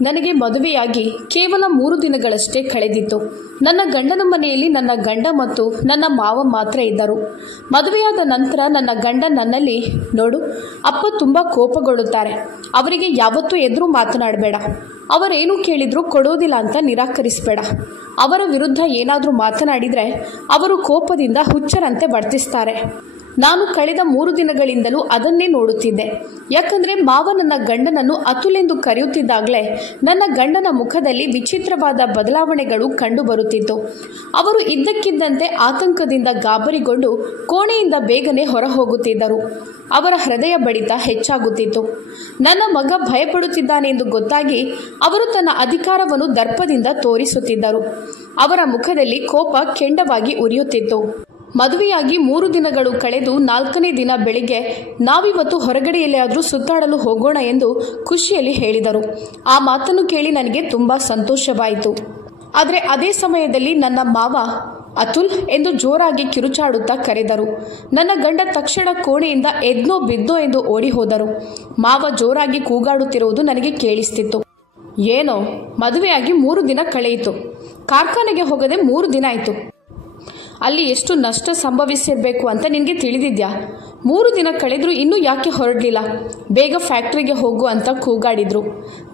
ನನಗೆ ಮದುವೆಯಾಗಿ ಕೇವಲ 3 ದಿನಗಳಷ್ಟೇ ಕಳೆದಿತ್ತು. ನನ್ನ ಗಂಡನ ಮನೆಯಲ್ಲಿ ನನ್ನ ಗಂಡ ಮತ್ತು ನನ್ನ ಮಾವ ಮಾತ್ರ ಇದ್ದರು. ಮದುವೆಯಾದ ನಂತರ ನನ್ನ ಗಂಡ ನನ್ನಲ್ಲಿ, ನೋಡು, ಅಪ್ಪ ತುಂಬ ಕೋಪಗೊಳ್ಳುತ್ತಾರೆ, ಅವರಿಗೆ ಯಾವತ್ತೂ ಎದುರು ಮಾತನಾಡಬೇಡ, ಅವರೇನು ಕೇಳಿದ್ರೂ ಕೊಡೋದಿಲ್ಲ ಅಂತ ನಿರಾಕರಿಸಬೇಡ, ಅವರ ವಿರುದ್ಧ ಏನಾದರೂ ಮಾತನಾಡಿದರೆ ಅವರು ಕೋಪದಿಂದ ಹುಚ್ಚರಂತೆ ವರ್ತಿಸ್ತಾರೆ. ನಾನು ಕಳೆದ 3 ದಿನಗಳಿಂದಲೂ ಅದನ್ನೇ ನೋಡುತ್ತಿದ್ದೆ. ಯಾಕಂದರೆ ಮಾವ ನನ್ನ ಗಂಡನನ್ನು ಅತುಲ್ ಎಂದು ಕರೆಯುತ್ತಿದ್ದಾಗಲೇ ನನ್ನ ಗಂಡನ ಮುಖದಲ್ಲಿ ವಿಚಿತ್ರವಾದ ಬದಲಾವಣೆಗಳು ಕಂಡುಬರುತ್ತಿತ್ತು. ಅವರು ಇದ್ದಕ್ಕಿದ್ದಂತೆ ಆತಂಕದಿಂದ ಗಾಬರಿಗೊಂಡು ಕೋಣೆಯಿಂದ ಬೇಗನೆ ಹೊರ ಹೋಗುತ್ತಿದ್ದರು. ಅವರ ಹೃದಯ ಬಡಿತ ಹೆಚ್ಚಾಗುತ್ತಿತ್ತು. ನನ್ನ ಮಗ ಭಯಪಡುತ್ತಿದ್ದಾನೆಂದು ಗೊತ್ತಾಗಿ ಅವರು ತನ್ನ ಅಧಿಕಾರವನ್ನು ದರ್ಪದಿಂದ ತೋರಿಸುತ್ತಿದ್ದರು. ಅವರ ಮುಖದಲ್ಲಿ ಕೋಪ ಕೆಂಡವಾಗಿ ಉರಿಯುತ್ತಿತ್ತು. ಮದುವೆಯಾಗಿ 3 ದಿನಗಳು ಕಳೆದು 4ನೇ ದಿನ ಬೆಳಿಗ್ಗೆ ನಾವಿವತ್ತು ಹೊರಗಡೆ ಎಲ್ಲಿಯಾದರೂ ಸುತ್ತಾಡಲು ಹೋಗೋಣ ಎಂದು ಖುಷಿಯಲ್ಲಿ ಹೇಳಿದರು. ಆ ಮಾತನ್ನು ಕೇಳಿ ನನಗೆ ತುಂಬ ಸಂತೋಷವಾಯಿತು. ಆದರೆ ಅದೇ ಸಮಯದಲ್ಲಿ ನನ್ನ ಮಾವ ಅತುಲ್ ಎಂದು ಜೋರಾಗಿ ಕಿರುಚಾಡುತ್ತಾ ಕರೆದರು. ನನ್ನ ಗಂಡ ತಕ್ಷಣ ಕೋಣೆಯಿಂದ ಎದ್ನೋ ಬಿದ್ದೋ ಎಂದು ಓಡಿ ಹೋದರು. ಮಾವ ಜೋರಾಗಿ ಕೂಗಾಡುತ್ತಿರುವುದು ನನಗೆ ಕೇಳಿಸ್ತಿತ್ತು. ಏನೋ, ಮದುವೆಯಾಗಿ 3 ದಿನ ಕಳೆಯಿತು, ಕಾರ್ಖಾನೆಗೆ ಹೋಗದೆ 3 ದಿನ ಆಯಿತು, ಅಲ್ಲಿ ಎಷ್ಟು ನಷ್ಟ ಸಂಭವಿಸಿರಬೇಕು ಅಂತ ನಿನಗೆ ತಿಳಿದಿದ್ಯಾ? 3 ದಿನ ಕಳೆದರೂ ಇನ್ನೂ ಯಾಕೆ ಹೊರಡಲಿಲ್ಲ? ಬೇಗ ಫ್ಯಾಕ್ಟ್ರಿಗೆ ಹೋಗು ಅಂತ ಕೂಗಾಡಿದ್ರು.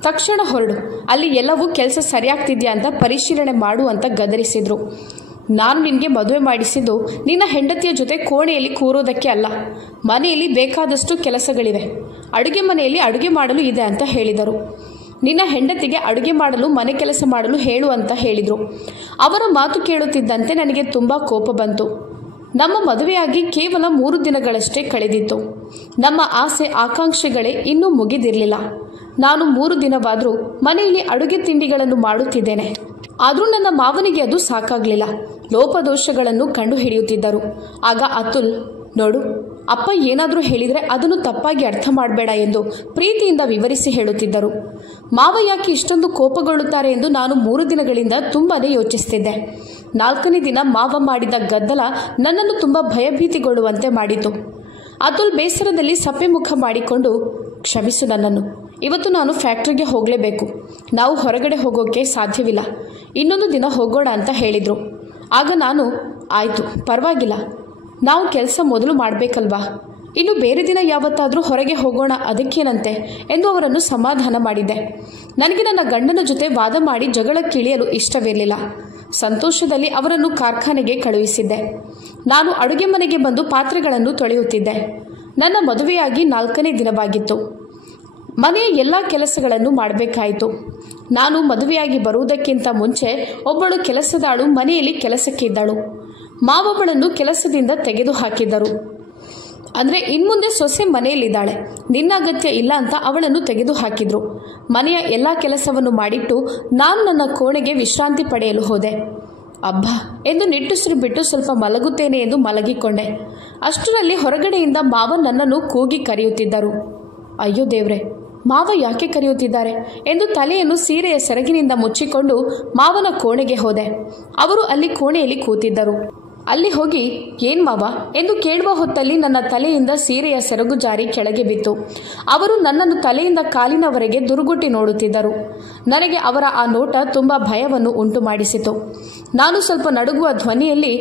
ತಕ್ಷಣ ಹೊರಡು, ಅಲ್ಲಿ ಎಲ್ಲವೂ ಕೆಲಸ ಸರಿಯಾಗ್ತಿದ್ಯಾ ಅಂತ ಪರಿಶೀಲನೆ ಮಾಡು ಅಂತ ಗದರಿಸಿದ್ರು. ನಾನು ನಿನಗೆ ಮದುವೆ ಮಾಡಿಸಿದ್ದು ನಿನ್ನ ಹೆಂಡತಿಯ ಜೊತೆ ಕೋಣೆಯಲ್ಲಿ ಕೂರೋದಕ್ಕೆ ಅಲ್ಲ, ಮನೆಯಲ್ಲಿ ಬೇಕಾದಷ್ಟು ಕೆಲಸಗಳಿವೆ, ಅಡುಗೆ ಮನೆಯಲ್ಲಿ ಅಡುಗೆ ಮಾಡಲು ಇದೆ ಅಂತ ಹೇಳಿದರು. ನಿನ್ನ ಹೆಂಡತಿಗೆ ಅಡುಗೆ ಮಾಡಲು ಮನೆ ಕೆಲಸ ಮಾಡಲು ಹೇಳು ಅಂತ ಹೇಳಿದರು. ಅವರ ಮಾತು ಕೇಳುತ್ತಿದ್ದಂತೆ ನನಗೆ ತುಂಬ ಕೋಪ ಬಂತು. ನಮ್ಮ ಮದುವೆಯಾಗಿ ಕೇವಲ 3 ದಿನಗಳಷ್ಟೇ ಕಳೆದಿತ್ತು. ನಮ್ಮ ಆಸೆ ಆಕಾಂಕ್ಷೆಗಳೇ ಇನ್ನೂ ಮುಗಿದಿರಲಿಲ್ಲ. ನಾನು 3 ದಿನವಾದರೂ ಮನೆಯಲ್ಲಿ ಅಡುಗೆ ತಿಂಡಿಗಳನ್ನು ಮಾಡುತ್ತಿದ್ದೇನೆ. ಆದರೂ ನನ್ನ ಮಾವನಿಗೆ ಅದು ಸಾಕಾಗಲಿಲ್ಲ. ಲೋಪದೋಷಗಳನ್ನು ಕಂಡುಹಿಡಿಯುತ್ತಿದ್ದರು. ಆಗ ಅತುಲ್, ನೋಡು, ಅಪ್ಪ ಏನಾದರೂ ಹೇಳಿದರೆ ಅದನ್ನು ತಪ್ಪಾಗಿ ಅರ್ಥ ಮಾಡಬೇಡ ಎಂದು ಪ್ರೀತಿಯಿಂದ ವಿವರಿಸಿ ಹೇಳುತ್ತಿದ್ದರು. ಮಾವ ಯಾಕೆ ಇಷ್ಟೊಂದು ಕೋಪಗೊಳ್ಳುತ್ತಾರೆ ಎಂದು ನಾನು 3 ದಿನಗಳಿಂದ ತುಂಬಾ ಯೋಚಿಸುತ್ತಿದ್ದೆ. 4ನೇ ದಿನ ಮಾವ ಮಾಡಿದ ಗದ್ದಲ ನನ್ನನ್ನು ತುಂಬ ಭಯಭೀತಿಗೊಳ್ಳುವಂತೆ ಮಾಡಿತು. ಅತುಲ್ ಬೇಸರದಲ್ಲಿ ಸಪ್ಪೆ ಮುಖ ಮಾಡಿಕೊಂಡು, ಕ್ಷಮಿಸು ನನ್ನನ್ನು, ಇವತ್ತು ನಾನು ಫ್ಯಾಕ್ಟ್ರಿಗೆ ಹೋಗಲೇಬೇಕು, ನಾವು ಹೊರಗಡೆ ಹೋಗೋಕ್ಕೆ ಸಾಧ್ಯವಿಲ್ಲ, ಇನ್ನೊಂದು ದಿನ ಹೋಗೋಣ ಅಂತ ಹೇಳಿದರು. ಆಗ ನಾನು, ಆಯಿತು, ಪರವಾಗಿಲ್ಲ, ನಾವು ಕೆಲಸ ಮೊದಲು ಮಾಡಬೇಕಲ್ವಾ, ಇನ್ನು ಬೇರೆ ದಿನ ಯಾವತ್ತಾದರೂ ಹೊರಗೆ ಹೋಗೋಣ, ಅದಕ್ಕೇನಂತೆ ಎಂದು ಅವರನ್ನು ಸಮಾಧಾನ ಮಾಡಿದ್ದೆ. ನನಗೆ ನನ್ನ ಗಂಡನ ಜೊತೆ ವಾದ ಮಾಡಿ ಜಗಳಕ್ಕಿಳಿಯಲು ಇಷ್ಟವಿರಲಿಲ್ಲ. ಸಂತೋಷದಲ್ಲಿ ಅವರನ್ನು ಕಾರ್ಖಾನೆಗೆ ಕಳುಹಿಸಿದ್ದೆ. ನಾನು ಅಡುಗೆ ಮನೆಗೆ ಬಂದು ಪಾತ್ರೆಗಳನ್ನು ತೊಳೆಯುತ್ತಿದ್ದೆ. ನನ್ನ ಮದುವೆಯಾಗಿ 4ನೇ ದಿನವಾಗಿತ್ತು. ಮನೆಯ ಎಲ್ಲ ಕೆಲಸಗಳನ್ನು ಮಾಡಬೇಕಾಯಿತು. ನಾನು ಮದುವೆಯಾಗಿ ಬರುವುದಕ್ಕಿಂತ ಮುಂಚೆ ಒಬ್ಬಳು ಕೆಲಸದಾಳು ಮನೆಯಲ್ಲಿ ಕೆಲಸಕ್ಕಿದ್ದಳು. ಮಾವೊಬ್ಬಳನ್ನು ಕೆಲಸದಿಂದ ತೆಗೆದು ಹಾಕಿದ್ದರು. ಅಂದರೆ ಇನ್ಮುಂದೆ ಸೊಸೆ ಮನೆಯಲ್ಲಿದ್ದಾಳೆ, ನಿನ್ನ ಅಗತ್ಯ ಇಲ್ಲ ಅಂತ ಅವಳನ್ನು ತೆಗೆದು ಹಾಕಿದ್ರು. ಮನೆಯ ಎಲ್ಲ ಕೆಲಸವನ್ನು ಮಾಡಿಟ್ಟು ನಾನು ನನ್ನ ಕೋಣೆಗೆ ವಿಶ್ರಾಂತಿ ಪಡೆಯಲು ಹೋದೆ. ಅಬ್ಬಾ ಎಂದು ನಿಟ್ಟುಸಿರು ಬಿಟ್ಟು ಸ್ವಲ್ಪ ಮಲಗುತ್ತೇನೆ ಎಂದು ಮಲಗಿಕೊಂಡೆ. ಅಷ್ಟರಲ್ಲಿ ಹೊರಗಡೆಯಿಂದ ಮಾವ ನನ್ನನ್ನು ಕೂಗಿ ಕರೆಯುತ್ತಿದ್ದರು. ಅಯ್ಯೋ ದೇವ್ರೆ, ಮಾವ ಯಾಕೆ ಕರೆಯುತ್ತಿದ್ದಾರೆ ಎಂದು ತಲೆಯನ್ನು ಸೀರೆಯ ಸೆರಗಿನಿಂದ ಮುಚ್ಚಿಕೊಂಡು ಮಾವನ ಕೋಣೆಗೆ ಹೋದೆ. ಅವರು ಅಲ್ಲಿ ಕೋಣೆಯಲ್ಲಿ ಕೂತಿದ್ದರು. ಅಲ್ಲಿ ಹೋಗಿ, ಏನ್ ಮಾವ ಎಂದು ಕೇಳುವ ಹೊತ್ತಲ್ಲಿ ನನ್ನ ತಲೆಯಿಂದ ಸೀರೆಯ ಸೆರಗು ಜಾರಿ ಕೆಳಗೆ ಬಿತ್ತು. ಅವರು ನನ್ನನ್ನು ತಲೆಯಿಂದ ಕಾಲಿನವರೆಗೆ ದುರುಗುಟ್ಟಿ ನೋಡುತ್ತಿದ್ದರು. ನನಗೆ ಅವರ ಆ ನೋಟ ತುಂಬ ಭಯವನ್ನು ಉಂಟು ಮಾಡಿಸಿತು. ನಾನು ಸ್ವಲ್ಪ ನಡುಗುವ ಧ್ವನಿಯಲ್ಲಿ,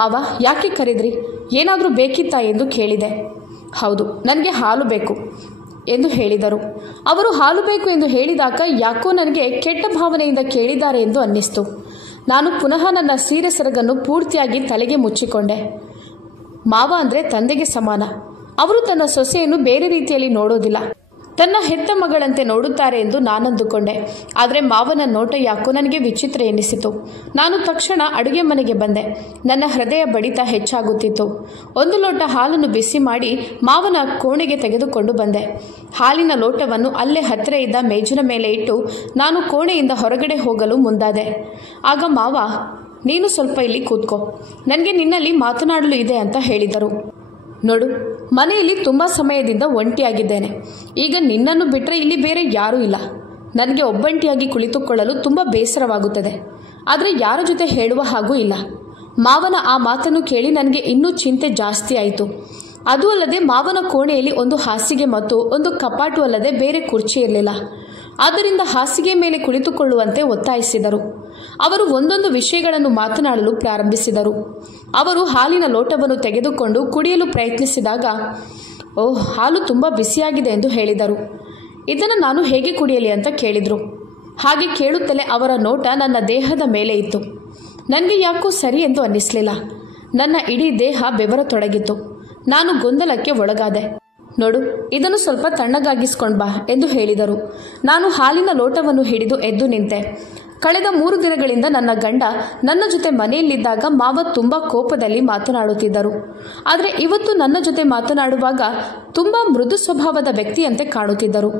ಮಾವ ಯಾಕೆ ಕರೆದ್ರಿ, ಏನಾದರೂ ಬೇಕಿತ್ತಾ ಎಂದು ಕೇಳಿದೆ. ಹೌದು, ನನಗೆ ಹಾಲು ಬೇಕು ಎಂದು ಹೇಳಿದರು. ಅವರು ಹಾಲು ಬೇಕು ಎಂದು ಹೇಳಿದಾಗ ಯಾಕೋ ನನಗೆ ಕೆಟ್ಟ ಭಾವನೆಯಿಂದ ಕೇಳಿದ್ದಾರೆ ಎಂದು ಅನ್ನಿಸ್ತು. ನಾನು ಪುನಃ ನನ್ನ ಸೀರೆ ಸೆರಗನ್ನು ಪೂರ್ತಿಯಾಗಿ ತಲೆಗೆ ಮುಚ್ಚಿಕೊಂಡೆ. ಮಾವ ಅಂದರೆ ತಂದೆಗೆ ಸಮಾನ. ಅವರು ತನ್ನ ಸೊಸೆಯನ್ನು ಬೇರೆ ರೀತಿಯಲ್ಲಿ ನೋಡೋದಿಲ್ಲ, ತನ್ನ ಹೆತ್ತ ಮಗಳಂತೆ ನೋಡುತ್ತಾರೆ ಎಂದು ನಾನಂದುಕೊಂಡೆ. ಆದರೆ ಮಾವನ ನೋಟ ಯಾಕೋ ನನಗೆ ವಿಚಿತ್ರ ಎನ್ನಿಸಿತು. ನಾನು ತಕ್ಷಣ ಅಡುಗೆ ಮನೆಗೆ ಬಂದೆ. ನನ್ನ ಹೃದಯ ಬಡಿತ ಹೆಚ್ಚಾಗುತ್ತಿತ್ತು. 1 ಲೋಟ ಹಾಲನ್ನು ಬಿಸಿ ಮಾಡಿ ಮಾವನ ಕೋಣೆಗೆ ತೆಗೆದುಕೊಂಡು ಬಂದೆ. ಹಾಲಿನ ಲೋಟವನ್ನು ಅಲ್ಲೇ ಹತ್ತಿರ ಇದ್ದ ಮೇಜಿನ ಮೇಲೆ ಇಟ್ಟು ನಾನು ಕೋಣೆಯಿಂದ ಹೊರಗಡೆ ಹೋಗಲು ಮುಂದಾದೆ. ಆಗ ಮಾವ, ನೀನು ಸ್ವಲ್ಪ ಇಲ್ಲಿ ಕೂತ್ಕೋ, ನನಗೆ ನಿನ್ನಲ್ಲಿ ಮಾತನಾಡಲು ಇದೆ ಅಂತ ಹೇಳಿದರು. ನೋಡು, ಮನೆಯಲ್ಲಿ ತುಂಬ ಸಮಯದಿಂದ ಒಂಟಿಯಾಗಿದ್ದೇನೆ. ಈಗ ನಿನ್ನನ್ನು ಬಿಟ್ಟರೆ ಇಲ್ಲಿ ಬೇರೆ ಯಾರೂ ಇಲ್ಲ. ನನಗೆ ಒಬ್ಬಂಟಿಯಾಗಿ ಕುಳಿತುಕೊಳ್ಳಲು ತುಂಬ ಬೇಸರವಾಗುತ್ತದೆ. ಆದರೆ ಯಾರ ಜೊತೆ ಹೇಳುವ ಹಾಗೂ ಇಲ್ಲ. ಮಾವನ ಆ ಮಾತನ್ನು ಕೇಳಿ ನನಗೆ ಇನ್ನೂ ಚಿಂತೆ ಜಾಸ್ತಿ ಆಯಿತು. ಅದೂ ಅಲ್ಲದೆ ಮಾವನ ಕೋಣೆಯಲ್ಲಿ ಒಂದು ಹಾಸಿಗೆ ಮತ್ತು ಒಂದು ಕಪಾಟು ಅಲ್ಲದೆ ಬೇರೆ ಕುರ್ಚಿ ಇರಲಿಲ್ಲ. ಆದ್ದರಿಂದ ಹಾಸಿಗೆ ಮೇಲೆ ಕುಳಿತುಕೊಳ್ಳುವಂತೆ ಒತ್ತಾಯಿಸಿದರು. ಅವರು ಒಂದೊಂದು ವಿಷಯಗಳನ್ನು ಮಾತನಾಡಲು ಪ್ರಾರಂಭಿಸಿದರು. ಅವರು ಹಾಲಿನ ಲೋಟವನ್ನು ತೆಗೆದುಕೊಂಡು ಕುಡಿಯಲು ಪ್ರಯತ್ನಿಸಿದಾಗ, ಓಹ್, ಹಾಲು ತುಂಬ ಬಿಸಿಯಾಗಿದೆ ಎಂದು ಹೇಳಿದರು. ಇದನ್ನು ನಾನು ಹೇಗೆ ಕುಡಿಯಲಿ ಅಂತ ಕೇಳಿದರು. ಹಾಗೆ ಕೇಳುತ್ತಲೇ ಅವರ ನೋಟ ನನ್ನ ದೇಹದ ಮೇಲೆ ಇತ್ತು. ನನಗೆ ಯಾಕೋ ಸರಿ ಎಂದು ಅನ್ನಿಸಲಿಲ್ಲ. ನನ್ನ ಇಡೀ ದೇಹ ಬೆವರತೊಡಗಿತು. ನಾನು ಗೊಂದಲಕ್ಕೆ ಒಳಗಾದೆ. ನೋಡು, ಇದನ್ನು ಸ್ವಲ್ಪ ತಣ್ಣಗಾಗಿಸ್ಕೊಂಡು ಬಾ ಎಂದು ಹೇಳಿದರು. ನಾನು ಹಾಲಿನ ಲೋಟವನ್ನು ಹಿಡಿದು ಎದ್ದು ನಿಂತೆ. ಕಳೆದ 3 ದಿನಗಳಿಂದ ನನ್ನ ಗಂಡ ನನ್ನ ಜೊತೆ ಮನೆಯಲ್ಲಿದ್ದಾಗ ಮಾವ ತುಂಬ ಕೋಪದಲ್ಲಿ ಮಾತನಾಡುತ್ತಿದ್ದರು. ಆದರೆ ಇವತ್ತು ನನ್ನ ಜೊತೆ ಮಾತನಾಡುವಾಗ ತುಂಬ ಮೃದು ಸ್ವಭಾವದ ವ್ಯಕ್ತಿಯಂತೆ ಕಾಣುತ್ತಿದ್ದರು.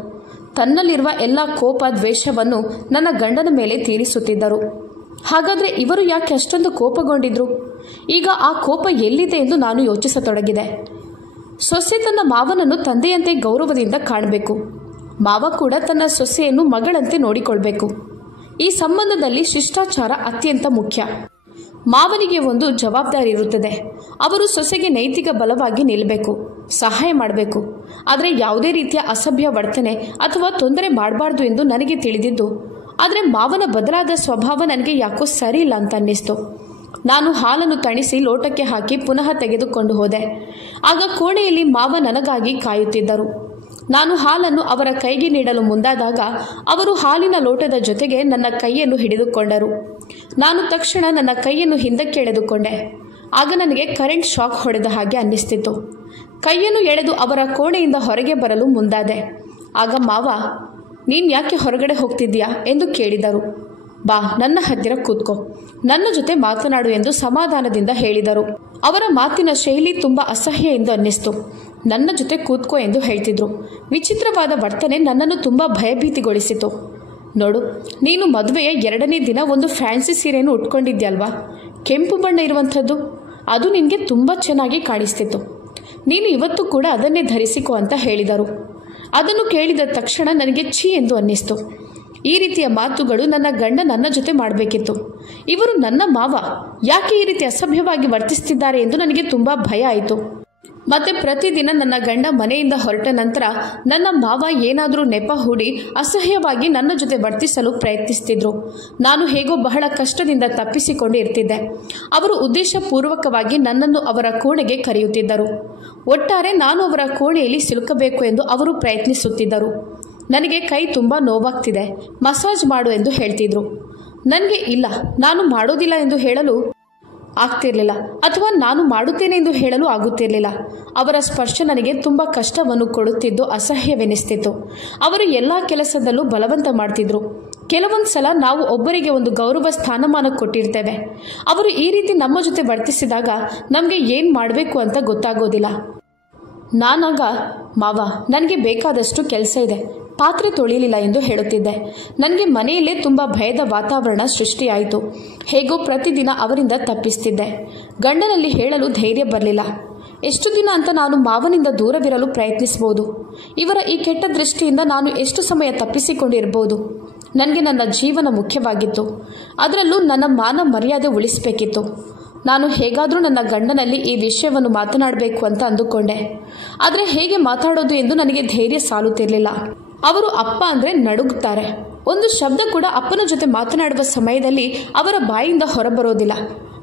ತನ್ನಲ್ಲಿರುವ ಎಲ್ಲ ಕೋಪ ದ್ವೇಷವನ್ನು ನನ್ನ ಗಂಡನ ಮೇಲೆ ತೀರಿಸುತ್ತಿದ್ದರು. ಹಾಗಾದರೆ ಇವರು ಯಾಕೆ ಅಷ್ಟೊಂದು ಕೋಪಗೊಂಡಿದ್ರು? ಈಗ ಆ ಕೋಪ ಎಲ್ಲಿದೆ ಎಂದು ನಾನು ಯೋಚಿಸತೊಡಗಿದೆ. ಸೊಸೆ ತನ್ನ ಮಾವನನ್ನು ತಂದೆಯಂತೆ ಗೌರವದಿಂದ ಕಾಣಬೇಕು. ಮಾವ ಕೂಡ ತನ್ನ ಸೊಸೆಯನ್ನು ಮಗಳಂತೆ ನೋಡಿಕೊಳ್ಬೇಕು. ಈ ಸಂಬಂಧದಲ್ಲಿ ಶಿಷ್ಟಾಚಾರ ಅತ್ಯಂತ ಮುಖ್ಯ. ಮಾವನಿಗೆ ಒಂದು ಜವಾಬ್ದಾರಿ ಇರುತ್ತದೆ. ಅವರು ಸೊಸೆಗೆ ನೈತಿಕ ಬಲವಾಗಿ ನಿಲ್ಲಬೇಕು, ಸಹಾಯ ಮಾಡಬೇಕು. ಆದರೆ ಯಾವುದೇ ರೀತಿಯ ಅಸಭ್ಯ ವರ್ತನೆ ಅಥವಾ ತೊಂದರೆ ಮಾಡಬಾರ್ದು ಎಂದು ನನಗೆ ತಿಳಿದಿದ್ದು. ಆದರೆ ಮಾವನ ಬದಲಾದ ಸ್ವಭಾವ ನನಗೆ ಯಾಕೋ ಸರಿ ಇಲ್ಲ ಅಂತ ಅನ್ನಿಸ್ತು. ನಾನು ಹಾಲನ್ನು ತಣಿಸಿ ಲೋಟಕ್ಕೆ ಹಾಕಿ ಪುನಃ ತೆಗೆದುಕೊಂಡು ಹೋದೆ. ಆಗ ಕೋಣೆಯಲ್ಲಿ ಮಾವ ನನಗಾಗಿ ಕಾಯುತ್ತಿದ್ದರು. ನಾನು ಹಾಲನ್ನು ಅವರ ಕೈಗೆ ನೀಡಲು ಮುಂದಾದಾಗ ಅವರು ಹಾಲಿನ ಲೋಟದ ಜೊತೆಗೆ ನನ್ನ ಕೈಯನ್ನು ಹಿಡಿದುಕೊಂಡರು. ನಾನು ತಕ್ಷಣ ನನ್ನ ಕೈಯನ್ನು ಹಿಂದಕ್ಕೆ ಎಳೆದುಕೊಂಡೆ. ಆಗ ನನಗೆ ಕರೆಂಟ್ ಶಾಕ್ ಹೊಡೆದ ಹಾಗೆ ಅನ್ನಿಸ್ತಿತ್ತು. ಕೈಯನ್ನು ಎಳೆದು ಅವರ ಕೋಣೆಯಿಂದ ಹೊರಗೆ ಬರಲು ಮುಂದಾದೆ. ಆಗ ಮಾವ, ನೀನು ಯಾಕೆ ಹೊರಗಡೆ ಹೋಗ್ತಿದ್ದೀಯಾ ಎಂದು ಕೇಳಿದರು. ಬಾ, ನನ್ನ ಹತ್ತಿರ ಕೂತ್ಕೋ, ನನ್ನ ಜೊತೆ ಮಾತನಾಡು ಎಂದು ಸಮಾಧಾನದಿಂದ ಹೇಳಿದರು. ಅವರ ಮಾತಿನ ಶೈಲಿ ತುಂಬ ಅಸಹ್ಯ ಎಂದು ಅನ್ನಿಸ್ತು. ನನ್ನ ಜೊತೆ ಕೂತ್ಕೋ ಎಂದು ಹೇಳ್ತಿದ್ರು. ವಿಚಿತ್ರವಾದ ವರ್ತನೆ ನನ್ನನ್ನು ತುಂಬ ಭಯಭೀತಿಗೊಳಿಸಿತು. ನೋಡು, ನೀನು ಮದುವೆಯ 2ನೇ ದಿನ ಒಂದು ಫ್ಯಾನ್ಸಿ ಸೀರೆಯನ್ನು ಉಟ್ಕೊಂಡಿದ್ಯಲ್ವಾ, ಕೆಂಪು ಬಣ್ಣ ಇರುವಂಥದ್ದು. ಅದು ನಿನಗೆ ತುಂಬ ಚೆನ್ನಾಗಿ ಕಾಣಿಸ್ತಿತ್ತು. ನೀನು ಇವತ್ತು ಕೂಡ ಅದನ್ನೇ ಧರಿಸಿಕೊ ಅಂತ ಹೇಳಿದರು. ಅದನ್ನು ಕೇಳಿದ ತಕ್ಷಣ ನನಗೆ ಛೀ ಎಂದು ಅನ್ನಿಸ್ತು. ಈ ರೀತಿಯ ಮಾತುಗಳು ನನ್ನ ಗಂಡ ನನ್ನ ಜೊತೆ ಮಾಡಬೇಕಿತ್ತು. ಇವರು ನನ್ನ ಮಾವ ಯಾಕೆ ಈ ರೀತಿ ಅಸಭ್ಯವಾಗಿ ವರ್ತಿಸ್ತಿದ್ದಾರೆ ಎಂದು ನನಗೆ ತುಂಬ ಭಯ ಆಯಿತು. ಮತ್ತೆ ಪ್ರತಿದಿನ ನನ್ನ ಗಂಡ ಮನೆಯಿಂದ ಹೊರಟ ನಂತರ ನನ್ನ ಮಾವ ಏನಾದರೂ ನೆಪ ಹೂಡಿ ಅಸಹ್ಯವಾಗಿ ನನ್ನ ಜೊತೆ ವರ್ತಿಸಲು ಪ್ರಯತ್ನಿಸ್ತಿದ್ರು. ನಾನು ಹೇಗೋ ಬಹಳ ಕಷ್ಟದಿಂದ ತಪ್ಪಿಸಿಕೊಂಡು ಇರ್ತಿದ್ದೆ. ಅವರು ಉದ್ದೇಶಪೂರ್ವಕವಾಗಿ ನನ್ನನ್ನು ಅವರ ಕೋಣೆಗೆ ಕರೆಯುತ್ತಿದ್ದರು. ಒಟ್ಟಾರೆ ನಾನು ಅವರ ಕೋಣೆಯಲ್ಲಿ ಸಿಲುಕಬೇಕು ಎಂದು ಅವರು ಪ್ರಯತ್ನಿಸುತ್ತಿದ್ದರು. ನನಗೆ ಕೈ ತುಂಬ ನೋವಾಗ್ತಿದೆ, ಮಸಾಜ್ ಮಾಡು ಎಂದು ಹೇಳ್ತಿದ್ರು. ನನಗೆ ಇಲ್ಲ, ನಾನು ಮಾಡೋದಿಲ್ಲ ಎಂದು ಹೇಳಲು ಆಗ್ತಿರಲಿಲ್ಲ, ಅಥವಾ ನಾನು ಮಾಡುತ್ತೇನೆ ಎಂದು ಹೇಳಲು ಆಗುತ್ತಿರಲಿಲ್ಲ. ಅವರ ಸ್ಪರ್ಶ ನನಗೆ ತುಂಬ ಕಷ್ಟವನ್ನು ಕೊಡುತ್ತಿದ್ದು ಅಸಹ್ಯವೆನಿಸ್ತಿತ್ತು. ಅವರು ಎಲ್ಲ ಕೆಲಸದಲ್ಲೂ ಬಲವಂತ ಮಾಡ್ತಿದ್ರು. ಕೆಲವೊಂದು ಸಲ ನಾವು ಒಬ್ಬರಿಗೆ ಒಂದು ಗೌರವ ಸ್ಥಾನಮಾನ ಕೊಟ್ಟಿರ್ತೇವೆ. ಅವರು ಈ ರೀತಿ ನಮ್ಮ ಜೊತೆ ವರ್ತಿಸಿದಾಗ ನಮಗೆ ಏನು ಮಾಡಬೇಕು ಅಂತ ಗೊತ್ತಾಗೋದಿಲ್ಲ. ನಾನಾಗ, ಮಾವ, ನನಗೆ ಬೇಕಾದಷ್ಟು ಕೆಲಸ ಇದೆ, ಪಾತ್ರೆ ತೊಳೆಯಲಿಲ್ಲ ಎಂದು ಹೇಳುತ್ತಿದ್ದೆ. ನನಗೆ ಮನೆಯಲ್ಲೇ ತುಂಬ ಭಯದ ವಾತಾವರಣ ಸೃಷ್ಟಿಯಾಯಿತು. ಹೇಗೋ ಪ್ರತಿದಿನ ಅವರಿಂದ ತಪ್ಪಿಸ್ತಿದ್ದೆ. ಗಂಡನಲ್ಲಿ ಹೇಳಲು ಧೈರ್ಯ ಬರಲಿಲ್ಲ. ಎಷ್ಟು ದಿನ ಅಂತ ನಾನು ಮಾವನಿಂದ ದೂರವಿರಲು ಪ್ರಯತ್ನಿಸಬಹುದು? ಇವರ ಈ ಕೆಟ್ಟ ದೃಷ್ಟಿಯಿಂದ ನಾನು ಎಷ್ಟು ಸಮಯ ತಪ್ಪಿಸಿಕೊಂಡಿರ್ಬೋದು? ನನಗೆ ನನ್ನ ಜೀವನ ಮುಖ್ಯವಾಗಿತ್ತು. ಅದರಲ್ಲೂ ನನ್ನ ಮಾನ ಮರ್ಯಾದೆ ಉಳಿಸಬೇಕಿತ್ತು. ನಾನು ಹೇಗಾದರೂ ನನ್ನ ಗಂಡನಲ್ಲಿ ಈ ವಿಷಯವನ್ನು ಮಾತನಾಡಬೇಕು ಅಂತ ಅಂದುಕೊಂಡೆ. ಆದರೆ ಹೇಗೆ ಮಾತಾಡೋದು ಎಂದು ನನಗೆ ಧೈರ್ಯ ಸಾಲುತ್ತಿರಲಿಲ್ಲ. ಅವರು ಅಪ್ಪ ಅಂದರೆ ನಡುಗುತ್ತಾರೆ. ಒಂದು ಶಬ್ದ ಕೂಡ ಅಪ್ಪನ ಜೊತೆ ಮಾತನಾಡುವ ಸಮಯದಲ್ಲಿ ಅವರ ಬಾಯಿಂದ ಹೊರಬರೋದಿಲ್ಲ.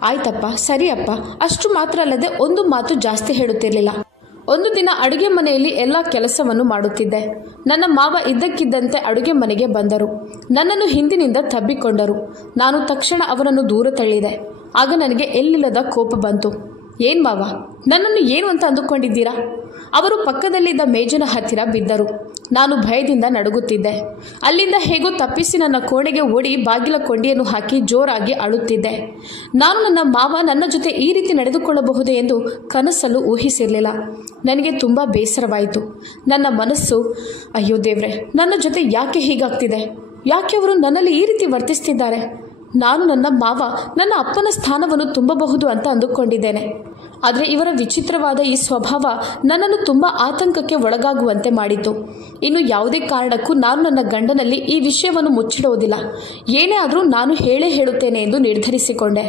ಆಯ್ತಪ್ಪ, ಸರಿಯಪ್ಪ, ಅಷ್ಟು ಮಾತ್ರ ಅಲ್ಲದೆ ಒಂದು ಮಾತು ಜಾಸ್ತಿ ಹೇಳುತ್ತಿರಲಿಲ್ಲ. ಒಂದು ದಿನ ಅಡುಗೆ ಮನೆಯಲ್ಲಿ ಎಲ್ಲ ಕೆಲಸವನ್ನು ಮಾಡುತ್ತಿದ್ದೆ. ನನ್ನ ಮಾವ ಇದ್ದಕ್ಕಿದ್ದಂತೆ ಅಡುಗೆ ಮನೆಗೆ ಬಂದರು. ನನ್ನನ್ನು ಹಿಂದಿನಿಂದ ತಬ್ಬಿಕೊಂಡರು. ನಾನು ತಕ್ಷಣ ಅವರನ್ನು ದೂರ ತಳ್ಳಿದೆ. ಆಗ ನನಗೆ ಎಲ್ಲಿಲ್ಲದ ಕೋಪ ಬಂತು. ಏನು ಮಾವ, ನನ್ನನ್ನು ಏನು ಅಂತ ಅಂದುಕೊಂಡಿದ್ದೀರಾ? ಅವರು ಪಕ್ಕದಲ್ಲಿದ್ದ ಮೇಜಿನ ಹತ್ತಿರ ಬಿದ್ದರು. ನಾನು ಭಯದಿಂದ ನಡುಗುತ್ತಿದ್ದೆ. ಅಲ್ಲಿಂದ ಹೇಗೋ ತಪ್ಪಿಸಿ ನನ್ನ ಕೋಣೆಗೆ ಓಡಿ ಬಾಗಿಲ ಕೊಂಡಿಯನ್ನು ಹಾಕಿ ಜೋರಾಗಿ ಅಳುತ್ತಿದ್ದೆ. ನಾನು ನನ್ನ ಮಾವ ನನ್ನ ಜೊತೆ ಈ ರೀತಿ ನಡೆದುಕೊಳ್ಳಬಹುದೇ ಎಂದು ಕನಸಲ್ಲೂ ಊಹಿಸಿರಲಿಲ್ಲ. ನನಗೆ ತುಂಬ ಬೇಸರವಾಯಿತು. ನನ್ನ ಮನಸ್ಸು, ಅಯ್ಯೋ ದೇವ್ರೆ, ನನ್ನ ಜೊತೆ ಯಾಕೆ ಹೀಗಾಗ್ತಿದೆ? ಯಾಕೆ ಅವರು ನನ್ನಲ್ಲಿ ಈ ರೀತಿ ವರ್ತಿಸ್ತಿದ್ದಾರೆ? ನಾನು ನನ್ನ ಮಾವ, ನನ್ನ ಅಪ್ಪನ ಸ್ಥಾನವನ್ನು ತುಂಬಬಹುದು ಅಂತ ಅಂದುಕೊಂಡಿದ್ದೇನೆ. ಆದರೆ ಇವರ ವಿಚಿತ್ರವಾದ ಈ ಸ್ವಭಾವ ನನ್ನನ್ನು ತುಂಬ ಆತಂಕಕ್ಕೆ ಒಳಗಾಗುವಂತೆ ಮಾಡಿತು. ಇನ್ನು ಯಾವುದೇ ಕಾರಣಕ್ಕೂ ನಾನು ನನ್ನ ಗಂಡನಲ್ಲಿ ಈ ವಿಷಯವನ್ನು ಮುಚ್ಚಿಡುವುದಿಲ್ಲ. ಏನೇ ಆದರೂ ನಾನು ಹೇಳುತ್ತೇನೆ ಎಂದು ನಿರ್ಧರಿಸಿಕೊಂಡೆ.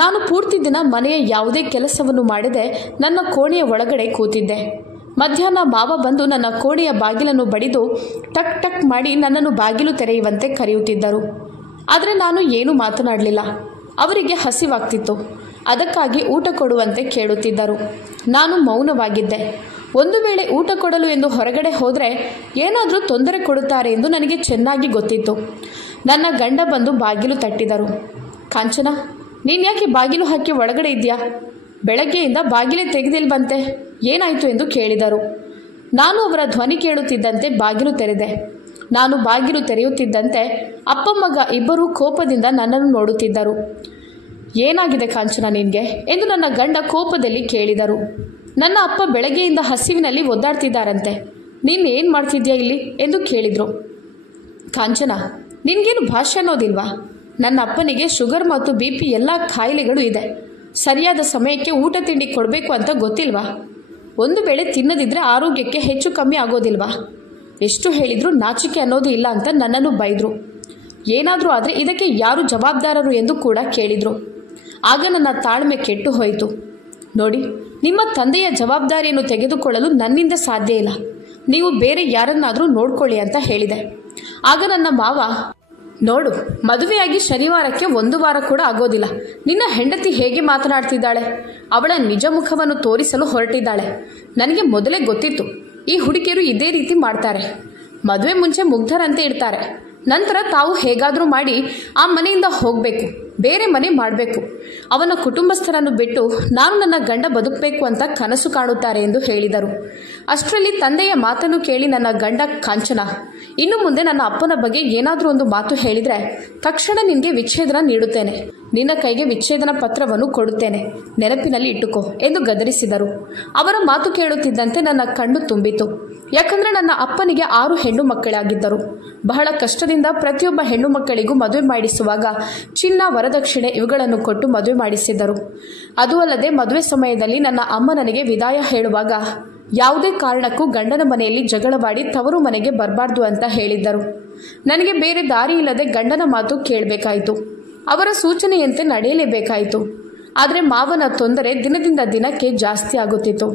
ನಾನು ಪೂರ್ತಿ ದಿನ ಮನೆಯ ಯಾವುದೇ ಕೆಲಸವನ್ನು ಮಾಡದೆ ನನ್ನ ಕೋಣೆಯ ಒಳಗಡೆ ಕೂತಿದ್ದೆ. ಮಧ್ಯಾಹ್ನ ಮಾವ ಬಂದು ನನ್ನ ಕೋಣೆಯ ಬಾಗಿಲನ್ನು ಬಡಿದು ಟಕ್ ಟಕ್ ಮಾಡಿ ನನ್ನನ್ನು ಬಾಗಿಲು ತೆರೆಯುವಂತೆ ಕರೆಯುತ್ತಿದ್ದರು. ಆದರೆ ನಾನು ಏನೂ ಮಾತನಾಡಲಿಲ್ಲ. ಅವರಿಗೆ ಹಸಿವಾಗ್ತಿತ್ತು. ಅದಕ್ಕಾಗಿ ಊಟ ಕೊಡುವಂತೆ ಕೇಳುತ್ತಿದ್ದರು. ನಾನು ಮೌನವಾಗಿದ್ದೆ. ಒಂದು ವೇಳೆ ಊಟ ಕೊಡಲು ಎಂದು ಹೊರಗಡೆ ಹೋದರೆ ಏನಾದರೂ ತೊಂದರೆ ಕೊಡುತ್ತಾರೆ ಎಂದು ನನಗೆ ಚೆನ್ನಾಗಿ ಗೊತ್ತಿತ್ತು. ನನ್ನ ಗಂಡ ಬಂದು ಬಾಗಿಲು ತಟ್ಟಿದರು. ಕಾಂಚನ, ನೀನು ಯಾಕೆ ಬಾಗಿಲು ಹಾಕಿ ಒಳಗಡೆ ಇದೆಯಾ? ಬೆಳಗ್ಗೆಯಿಂದ ಬಾಗಿಲೇ ತೆಗೆದಿಲ್ವಂತೆ, ಏನಾಯಿತು ಎಂದು ಕೇಳಿದರು. ನಾನು ಅವರ ಧ್ವನಿ ಕೇಳುತ್ತಿದ್ದಂತೆ ಬಾಗಿಲು ತೆರೆದೆ. ನಾನು ಬಾಗಿಲು ತೆರೆಯುತ್ತಿದ್ದಂತೆ ಅಪ್ಪ ಮಗ ಇಬ್ಬರೂ ಕೋಪದಿಂದ ನನ್ನನ್ನು ನೋಡುತ್ತಿದ್ದರು. ಏನಾಗಿದೆ ಕಾಂಚನ ನಿನಗೆ ಎಂದು ನನ್ನ ಗಂಡ ಕೋಪದಲ್ಲಿ ಕೇಳಿದರು. ನನ್ನ ಅಪ್ಪ ಬೆಳಗ್ಗೆಯಿಂದ ಹಸಿವಿನಲ್ಲಿ ಒದ್ದಾಡ್ತಿದ್ದಾರಂತೆ. ನೀನು ಏನು ಮಾಡ್ತಿದ್ಯಾ ಇಲ್ಲಿ ಎಂದು ಕೇಳಿದರು. ಕಾಂಚನ, ನಿನಗೇನು ಭಾಷೆ ಅನ್ನೋದಿಲ್ವಾ? ನನ್ನ ಅಪ್ಪನಿಗೆ ಶುಗರ್ ಮತ್ತು BP ಎಲ್ಲ ಕಾಯಿಲೆಗಳು ಇದೆ. ಸರಿಯಾದ ಸಮಯಕ್ಕೆ ಊಟ ತಿಂಡಿ ಕೊಡಬೇಕು ಅಂತ ಗೊತ್ತಿಲ್ವಾ? ಒಂದು ವೇಳೆ ತಿನ್ನದಿದ್ದರೆ ಆರೋಗ್ಯಕ್ಕೆ ಹೆಚ್ಚು ಕಮ್ಮಿ ಆಗೋದಿಲ್ವಾ? ಎಷ್ಟು ಹೇಳಿದರೂ ನಾಚಿಕೆ ಅನ್ನೋದು ಇಲ್ಲ ಅಂತ ನನ್ನನ್ನು ಬೈದರು. ಏನಾದರೂ ಆದರೆ ಇದಕ್ಕೆ ಯಾರು ಜವಾಬ್ದಾರರು ಎಂದು ಕೂಡ ಕೇಳಿದರು. ಆಗ ನನ್ನ ತಾಳ್ಮೆ ಕೆಟ್ಟು ಹೋಯಿತು. ನೋಡಿ, ನಿಮ್ಮ ತಂದೆಯ ಜವಾಬ್ದಾರಿಯನ್ನು ತೆಗೆದುಕೊಳ್ಳಲು ನನ್ನಿಂದ ಸಾಧ್ಯ ಇಲ್ಲ. ನೀವು ಬೇರೆ ಯಾರನ್ನಾದರೂ ನೋಡ್ಕೊಳ್ಳಿ ಅಂತ ಹೇಳಿದೆ. ಆಗ ನನ್ನ ಮಾವ, ನೋಡು, ಮದುವೆಯಾಗಿ ಶನಿವಾರಕ್ಕೆ 1 ವಾರ ಕೂಡ ಆಗೋದಿಲ್ಲ. ನಿನ್ನ ಹೆಂಡತಿ ಹೇಗೆ ಮಾತನಾಡ್ತಿದ್ದಾಳೆ? ಅವಳ ನಿಜ ಮುಖವನ್ನು ತೋರಿಸಲು ಹೊರಟಿದ್ದಾಳೆ. ನನಗೆ ಮೊದಲೇ ಗೊತ್ತಿತ್ತು ಈ ಹುಡುಗಿಯರು ಇದೇ ರೀತಿ ಮಾಡ್ತಾರೆ. ಮದುವೆ ಮುಂಚೆ ಮುಗ್ಧರಂತೆ ಇರ್ತಾರೆ. ನಂತರ ತಾವು ಹೇಗಾದರೂ ಮಾಡಿ ಆ ಮನೆಯಿಂದ ಹೋಗಬೇಕು, ಬೇರೆ ಮನೆ ಮಾಡಬೇಕು. ಅವನ ಕುಟುಂಬಸ್ಥರನ್ನು ಬಿಟ್ಟು ನಾನು ನನ್ನ ಗಂಡ ಬದುಕಬೇಕು ಅಂತ ಕನಸು ಕಾಣುತ್ತಾರೆ ಎಂದು ಹೇಳಿದರು. ಅಷ್ಟರಲ್ಲಿ ತಂದೆಯ ಮಾತನ್ನು ಕೇಳಿ ನನ್ನ ಗಂಡ, ಕಾಂಚನ, ಇನ್ನು ಮುಂದೆ ನನ್ನ ಅಪ್ಪನ ಬಗ್ಗೆ ಏನಾದರೂ ಒಂದು ಮಾತು ಹೇಳಿದರೆ ತಕ್ಷಣ ನಿನಗೆ ವಿಚ್ಛೇದನ ನೀಡುತ್ತೇನೆ. ನಿನ್ನ ಕೈಗೆ ವಿಚ್ಛೇದನ ಪತ್ರವನ್ನು ಕೊಡುತ್ತೇನೆ, ನೆನಪಿನಲ್ಲಿ ಇಟ್ಟುಕೋ ಎಂದು ಗದರಿಸಿದರು. ಅವರ ಮಾತು ಕೇಳುತ್ತಿದ್ದಂತೆ ನನ್ನ ಕಣ್ಣು ತುಂಬಿತು. ಯಾಕಂದರೆ ನನ್ನ ಅಪ್ಪನಿಗೆ 6 ಹೆಣ್ಣು ಮಕ್ಕಳಾಗಿದ್ದರು. ಬಹಳ ಕಷ್ಟದಿಂದ ಪ್ರತಿಯೊಬ್ಬ ಹೆಣ್ಣು ಮಕ್ಕಳಿಗೂ ಮದುವೆ ಮಾಡಿಸುವಾಗ ಚಿನ್ನ, ವರದಕ್ಷಿಣೆ ಇವುಗಳನ್ನು ಕೊಟ್ಟು ಮದುವೆ ಮಾಡಿಸಿದ್ದರು. ಅದು ಅಲ್ಲದೆ ಮದುವೆ ಸಮಯದಲ್ಲಿ ನನ್ನ ಅಮ್ಮ ನನಗೆ ವಿದಾಯ ಹೇಳುವಾಗ ಯಾವುದೇ ಕಾರಣಕ್ಕೂ ಗಂಡನ ಮನೆಯಲ್ಲಿ ಜಗಳವಾಡಿ ತವರು ಮನೆಗೆ ಬರಬಾರ್ದು ಅಂತ ಹೇಳಿದ್ದರು. ನನಗೆ ಬೇರೆ ದಾರಿ ಇಲ್ಲದೆ ಗಂಡನ ಮಾತು ಕೇಳಬೇಕಾಯಿತು. ಅವರ ಸೂಚನೆಯಂತೆ ನಡೆಯಲೇಬೇಕಾಯಿತು. ಆದರೆ ಮಾವನ ತೊಂದರೆ ದಿನದಿಂದ ದಿನಕ್ಕೆ ಜಾಸ್ತಿ ಆಗುತ್ತಿತ್ತು.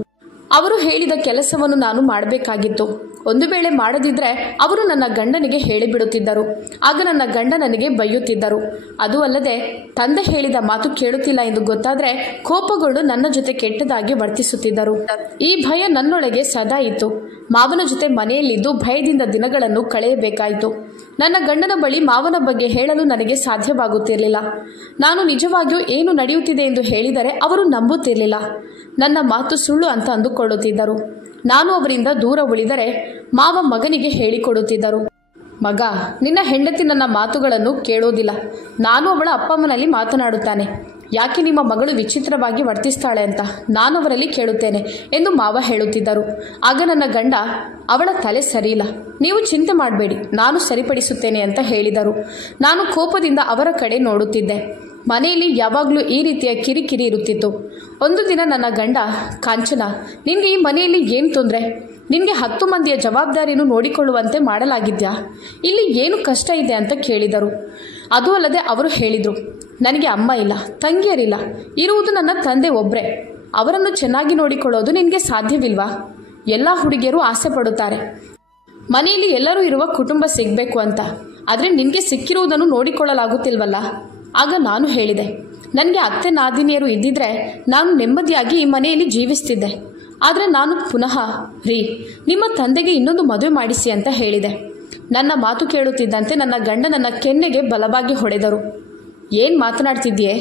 ಅವರು ಹೇಳಿದ ಕೆಲಸವನ್ನು ನಾನು ಮಾಡಬೇಕಾಗಿತ್ತು. ಒಂದು ವೇಳೆ ಮಾಡದಿದ್ದರೆ ಅವರು ನನ್ನ ಗಂಡನಿಗೆ ಹೇಳಿಬಿಡುತ್ತಿದ್ದರು. ಆಗ ನನ್ನ ಗಂಡ ನನಗೆ ಬೈಯುತ್ತಿದ್ದರು. ಅದು ಅಲ್ಲದೆ ತಂದೆ ಹೇಳಿದ ಮಾತು ಕೇಳುತ್ತಿಲ್ಲ ಎಂದು ಗೊತ್ತಾದರೆ ಕೋಪಗೊಂಡು ನನ್ನ ಜೊತೆ ಕೆಟ್ಟದಾಗಿ ವರ್ತಿಸುತ್ತಿದ್ದರು. ಈ ಭಯ ನನ್ನೊಳಗೆ ಸದಾ ಇತ್ತು. ಮಾವನ ಜೊತೆ ಮನೆಯಲ್ಲಿದ್ದು ಭಯದಿಂದ ದಿನಗಳನ್ನು ಕಳೆಯಬೇಕಾಯಿತು. ನನ್ನ ಗಂಡನ ಬಳಿ ಮಾವನ ಬಗ್ಗೆ ಹೇಳಲು ನನಗೆ ಸಾಧ್ಯವಾಗುತ್ತಿರಲಿಲ್ಲ. ನಾನು ನಿಜವಾಗಿಯೂ ಏನು ನಡೆಯುತ್ತಿದೆ ಎಂದು ಹೇಳಿದರೆ ಅವರು ನಂಬುತ್ತಿರಲಿಲ್ಲ. ನನ್ನ ಮಾತು ಸುಳ್ಳು ಅಂತ ಅಂದುಕೊಳ್ಳುತ್ತಿದ್ದರು. ನಾನು ಅವರಿಂದ ದೂರ ಉಳಿದರೆ ಮಾವ ಮಗನಿಗೆ ಹೇಳಿಕೊಡುತ್ತಿದ್ದರು. ಮಗ, ನಿನ್ನ ಹೆಂಡತಿ ನನ್ನ ಮಾತುಗಳನ್ನು ಕೇಳೋದಿಲ್ಲ. ನಾನು ಅವಳ ಅಪ್ಪಮ್ಮನಲ್ಲಿ ಮಾತನಾಡುತ್ತಾನೆ. ಯಾಕೆ ನಿಮ್ಮ ಮಗಳು ವಿಚಿತ್ರವಾಗಿ ವರ್ತಿಸ್ತಾಳೆ ಅಂತ ನಾನು ಅವರಲ್ಲಿ ಕೇಳುತ್ತೇನೆ ಎಂದು ಮಾವ ಹೇಳುತ್ತಿದ್ದರು. ಆಗ ನನ್ನ ಗಂಡ, ಅವಳ ತಲೆ ಸರಿಯಿಲ್ಲ, ನೀವು ಚಿಂತೆ ಮಾಡಬೇಡಿ, ನಾನು ಸರಿಪಡಿಸುತ್ತೇನೆ ಅಂತ ಹೇಳಿದರು. ನಾನು ಕೋಪದಿಂದ ಅವರ ಕಡೆ ನೋಡುತ್ತಿದ್ದೆ. ಮನೆಯಲ್ಲಿ ಯಾವಾಗಲೂ ಈ ರೀತಿಯ ಕಿರಿಕಿರಿ ಇರುತ್ತಿತ್ತು. ಒಂದು ದಿನ ನನ್ನ ಗಂಡ, ಕಾಂಚನ, ನಿನಗೆ ಈ ಮನೆಯಲ್ಲಿ ಏನು ತೊಂದರೆ? ನಿನಗೆ 10 ಮಂದಿಯ ಜವಾಬ್ದಾರಿಯನ್ನು ನೋಡಿಕೊಳ್ಳುವಂತೆ ಮಾಡಲಾಗಿದ್ಯಾ? ಇಲ್ಲಿ ಏನು ಕಷ್ಟ ಇದೆ ಅಂತ ಕೇಳಿದರು. ಅದು ಅಲ್ಲದೆ ಅವರು ಹೇಳಿದರು, ನನಗೆ ಅಮ್ಮ ಇಲ್ಲ, ತಂಗಿಯರಿಲ್ಲ, ಇರುವುದು ನನ್ನ ತಂದೆ ಒಬ್ಬರೇ. ಅವರನ್ನು ಚೆನ್ನಾಗಿ ನೋಡಿಕೊಳ್ಳೋದು ನಿನಗೆ ಸಾಧ್ಯವಿಲ್ವಾ? ಎಲ್ಲ ಹುಡುಗಿಯರು ಆಸೆ ಪಡುತ್ತಾರೆ ಮನೆಯಲ್ಲಿ ಎಲ್ಲರೂ ಇರುವ ಕುಟುಂಬ ಸಿಗಬೇಕು ಅಂತ. ಆದರೆ ನಿನಗೆ ಸಿಕ್ಕಿರುವುದನ್ನು ನೋಡಿಕೊಳ್ಳಲಾಗುತ್ತಿಲ್ವಲ್ಲ? ಆಗ ನಾನು ಹೇಳಿದೆ, ನನಗೆ ಅತ್ತೆ ನಾದಿನಿಯರು ಇದ್ದಿದ್ರೆ ನಾನು ನೆಮ್ಮದಿಯಾಗಿ ಈ ಮನೆಯಲ್ಲಿ ಜೀವಿಸ್ತಿದ್ದೆ. ಆದರೆ ನಾನು ಪುನಃ, ರೀ, ನಿಮ್ಮ ತಂದೆಗೆ ಇನ್ನೊಂದು ಮದುವೆ ಮಾಡಿಸಿ ಅಂತ ಹೇಳಿದೆ. ನನ್ನ ಮಾತು ಕೇಳುತ್ತಿದ್ದಂತೆ ನನ್ನ ಗಂಡ ನನ್ನ ಕೆನ್ನೆಗೆ ಬಲವಾಗಿ ಹೊಡೆದರು. ಏನು ಮಾತನಾಡ್ತಿದ್ದೀಯೇ?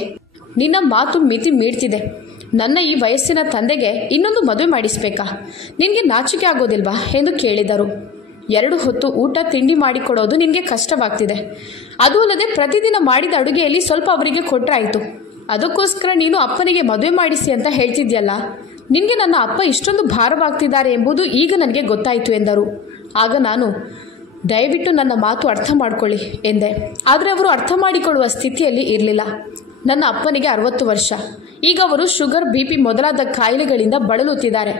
ನಿನ್ನ ಮಾತು ಮಿತಿ ಮೀಡ್ತಿದೆ. ನನ್ನ ಈ ವಯಸ್ಸಿನ ತಂದೆಗೆ ಇನ್ನೊಂದು ಮದುವೆ ಮಾಡಿಸ್ಬೇಕಾ? ನಿನಗೆ ನಾಚಿಕೆ ಆಗೋದಿಲ್ವಾ ಎಂದು ಕೇಳಿದರು. 2 ಹೊತ್ತು ಊಟ ತಿಂಡಿ ಮಾಡಿಕೊಡೋದು ನಿನಗೆ ಕಷ್ಟವಾಗ್ತಿದೆ. ಅದು ಅಲ್ಲದೆ ಪ್ರತಿದಿನ ಮಾಡಿದ ಅಡುಗೆಯಲ್ಲಿ ಸ್ವಲ್ಪ ಅವರಿಗೆ ಕೊಟ್ಟರಾಯಿತು. ಅದಕ್ಕೋಸ್ಕರ ನೀನು ಅಪ್ಪನಿಗೆ ಮದುವೆ ಮಾಡಿಸಿ ಅಂತ ಹೇಳ್ತಿದ್ಯಲ್ಲ. ನಿನಗೆ ನನ್ನ ಅಪ್ಪ ಇಷ್ಟೊಂದು ಭಾರವಾಗ್ತಿದ್ದಾರೆ ಎಂಬುದು ಈಗ ನನಗೆ ಗೊತ್ತಾಯಿತು ಎಂದರು. ಆಗ ನಾನು, ದಯವಿಟ್ಟು ನನ್ನ ಮಾತು ಅರ್ಥ ಮಾಡಿಕೊಳ್ಳಿ ಎಂದೆ. ಆದರೆ ಅವರು ಅರ್ಥ ಮಾಡಿಕೊಳ್ಳುವ ಸ್ಥಿತಿಯಲ್ಲಿ ಇರಲಿಲ್ಲ. ನನ್ನ ಅಪ್ಪನಿಗೆ 60 ವರ್ಷ. ಈಗ ಅವರು ಶುಗರ್, BP ಮೊದಲಾದ ಕಾಯಿಲೆಗಳಿಂದ ಬಳಲುತ್ತಿದ್ದಾರೆ.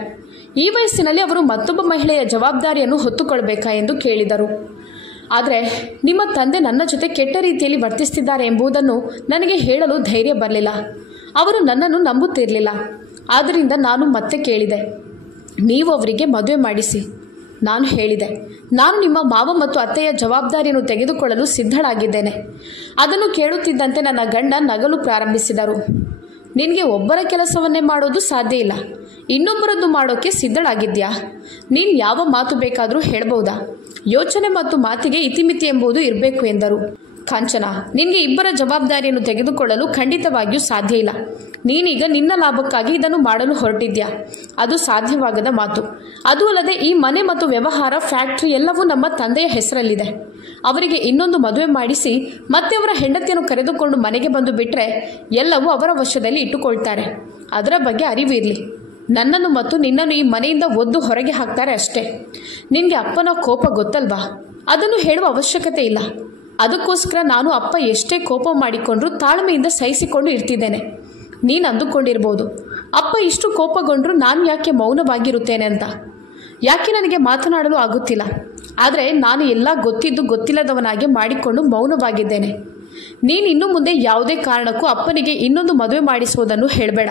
ಈ ವಯಸ್ಸಿನಲ್ಲಿ ಅವರು ಮತ್ತೊಬ್ಬ ಮಹಿಳೆಯ ಜವಾಬ್ದಾರಿಯನ್ನು ಹೊತ್ತುಕೊಳ್ಬೇಕಾ ಎಂದು ಕೇಳಿದರು. ಆದರೆ ನಿಮ್ಮ ತಂದೆ ನನ್ನ ಜೊತೆ ಕೆಟ್ಟ ರೀತಿಯಲ್ಲಿ ವರ್ತಿಸ್ತಿದ್ದಾರೆ ಎಂಬುದನ್ನು ನನಗೆ ಹೇಳಲು ಧೈರ್ಯ ಬರಲಿಲ್ಲ. ಅವರು ನನ್ನನ್ನು ನಂಬುತ್ತಿರಲಿಲ್ಲ. ಆದ್ದರಿಂದ ನಾನು ಮತ್ತೆ ಕೇಳಿದೆ, ನೀವು ಅವರಿಗೆ ಮದುವೆ ಮಾಡಿಸಿ. ನಾನು ಹೇಳಿದೆ, ನಾನು ನಿಮ್ಮ ಮಾವ ಮತ್ತು ಅತ್ತೆಯ ಜವಾಬ್ದಾರಿಯನ್ನು ತೆಗೆದುಕೊಳ್ಳಲು ಸಿದ್ಧಳಾಗಿದ್ದೇನೆ. ಅದನ್ನು ಕೇಳುತ್ತಿದ್ದಂತೆ ನನ್ನ ಗಂಡ ನಗಲು ಪ್ರಾರಂಭಿಸಿದರು. ನಿನಗೆ ಒಬ್ಬರ ಕೆಲಸವನ್ನೇ ಮಾಡೋದು ಸಾಧ್ಯ ಇಲ್ಲ, ಇನ್ನೊಬ್ಬರದ್ದು ಮಾಡೋಕ್ಕೆ ಸಿದ್ಧಳಾಗಿದ್ಯಾ? ನೀನು ಯಾವ ಮಾತು ಬೇಕಾದರೂ ಹೇಳ್ಬೋದಾ? ಯೋಚನೆ ಮತ್ತು ಮಾತಿಗೆ ಇತಿಮಿತಿ ಎಂಬುದು ಇರಬೇಕು ಎಂದರು. ಕಾಂಚನ, ನಿನಗೆ ಇಬ್ಬರ ಜವಾಬ್ದಾರಿಯನ್ನು ತೆಗೆದುಕೊಳ್ಳಲು ಖಂಡಿತವಾಗಿಯೂ ಸಾಧ್ಯ ಇಲ್ಲ. ನೀನೀಗ ನಿನ್ನ ಲಾಭಕ್ಕಾಗಿ ಇದನ್ನು ಮಾಡಲು ಹೊರಟಿದ್ಯಾ? ಅದು ಸಾಧ್ಯವಾಗದ ಮಾತು. ಅದೂ ಅಲ್ಲದೆ ಈ ಮನೆ ಮತ್ತು ವ್ಯವಹಾರ, ಫ್ಯಾಕ್ಟ್ರಿ ಎಲ್ಲವೂ ನಮ್ಮ ತಂದೆಯ ಹೆಸರಲ್ಲಿದೆ. ಅವರಿಗೆ ಇನ್ನೊಂದು ಮದುವೆ ಮಾಡಿಸಿ ಮತ್ತೆ ಅವರ ಹೆಂಡತಿಯನ್ನು ಕರೆದುಕೊಂಡು ಮನೆಗೆ ಬಂದು ಬಿಟ್ಟರೆ ಎಲ್ಲವೂ ಅವರ ವಶದಲ್ಲಿ ಇಟ್ಟುಕೊಳ್ತಾರೆ. ಅದರ ಬಗ್ಗೆ ಅರಿವಿರಲಿ. ನನ್ನನ್ನು ಮತ್ತು ನಿನ್ನನ್ನು ಈ ಮನೆಯಿಂದ ಒದ್ದು ಹೊರಗೆ ಹಾಕ್ತಾರೆ ಅಷ್ಟೇ. ನಿನಗೆ ಅಪ್ಪನ ಕೋಪ ಗೊತ್ತಲ್ವಾ? ಅದನ್ನು ಹೇಳುವ ಅವಶ್ಯಕತೆ ಇಲ್ಲ. ಅದಕ್ಕೋಸ್ಕರ ನಾನು ಅಪ್ಪ ಎಷ್ಟೇ ಕೋಪ ಮಾಡಿಕೊಂಡ್ರೂ ತಾಳ್ಮೆಯಿಂದ ಸಹಿಸಿಕೊಂಡು ಇರ್ತಿದ್ದೇನೆ. ನೀನು ಅಂದುಕೊಂಡಿರ್ಬೋದು, ಅಪ್ಪ ಇಷ್ಟು ಕೋಪಗೊಂಡ್ರೂ ನಾನು ಯಾಕೆ ಮೌನವಾಗಿರುತ್ತೇನೆ ಅಂತ. ಯಾಕೆ ನನಗೆ ಮಾತನಾಡಲು ಆಗುತ್ತಿಲ್ಲ. ಆದರೆ ನಾನು ಎಲ್ಲ ಗೊತ್ತಿದ್ದು ಗೊತ್ತಿಲ್ಲದವನಾಗಿ ಮಾಡಿಕೊಂಡು ಮೌನವಾಗಿದ್ದೇನೆ. ನೀನು ಇನ್ನು ಮುಂದೆ ಯಾವುದೇ ಕಾರಣಕ್ಕೂ ಅಪ್ಪನಿಗೆ ಇನ್ನೊಂದು ಮದುವೆ ಮಾಡಿಸುವುದನ್ನು ಹೇಳಬೇಡ.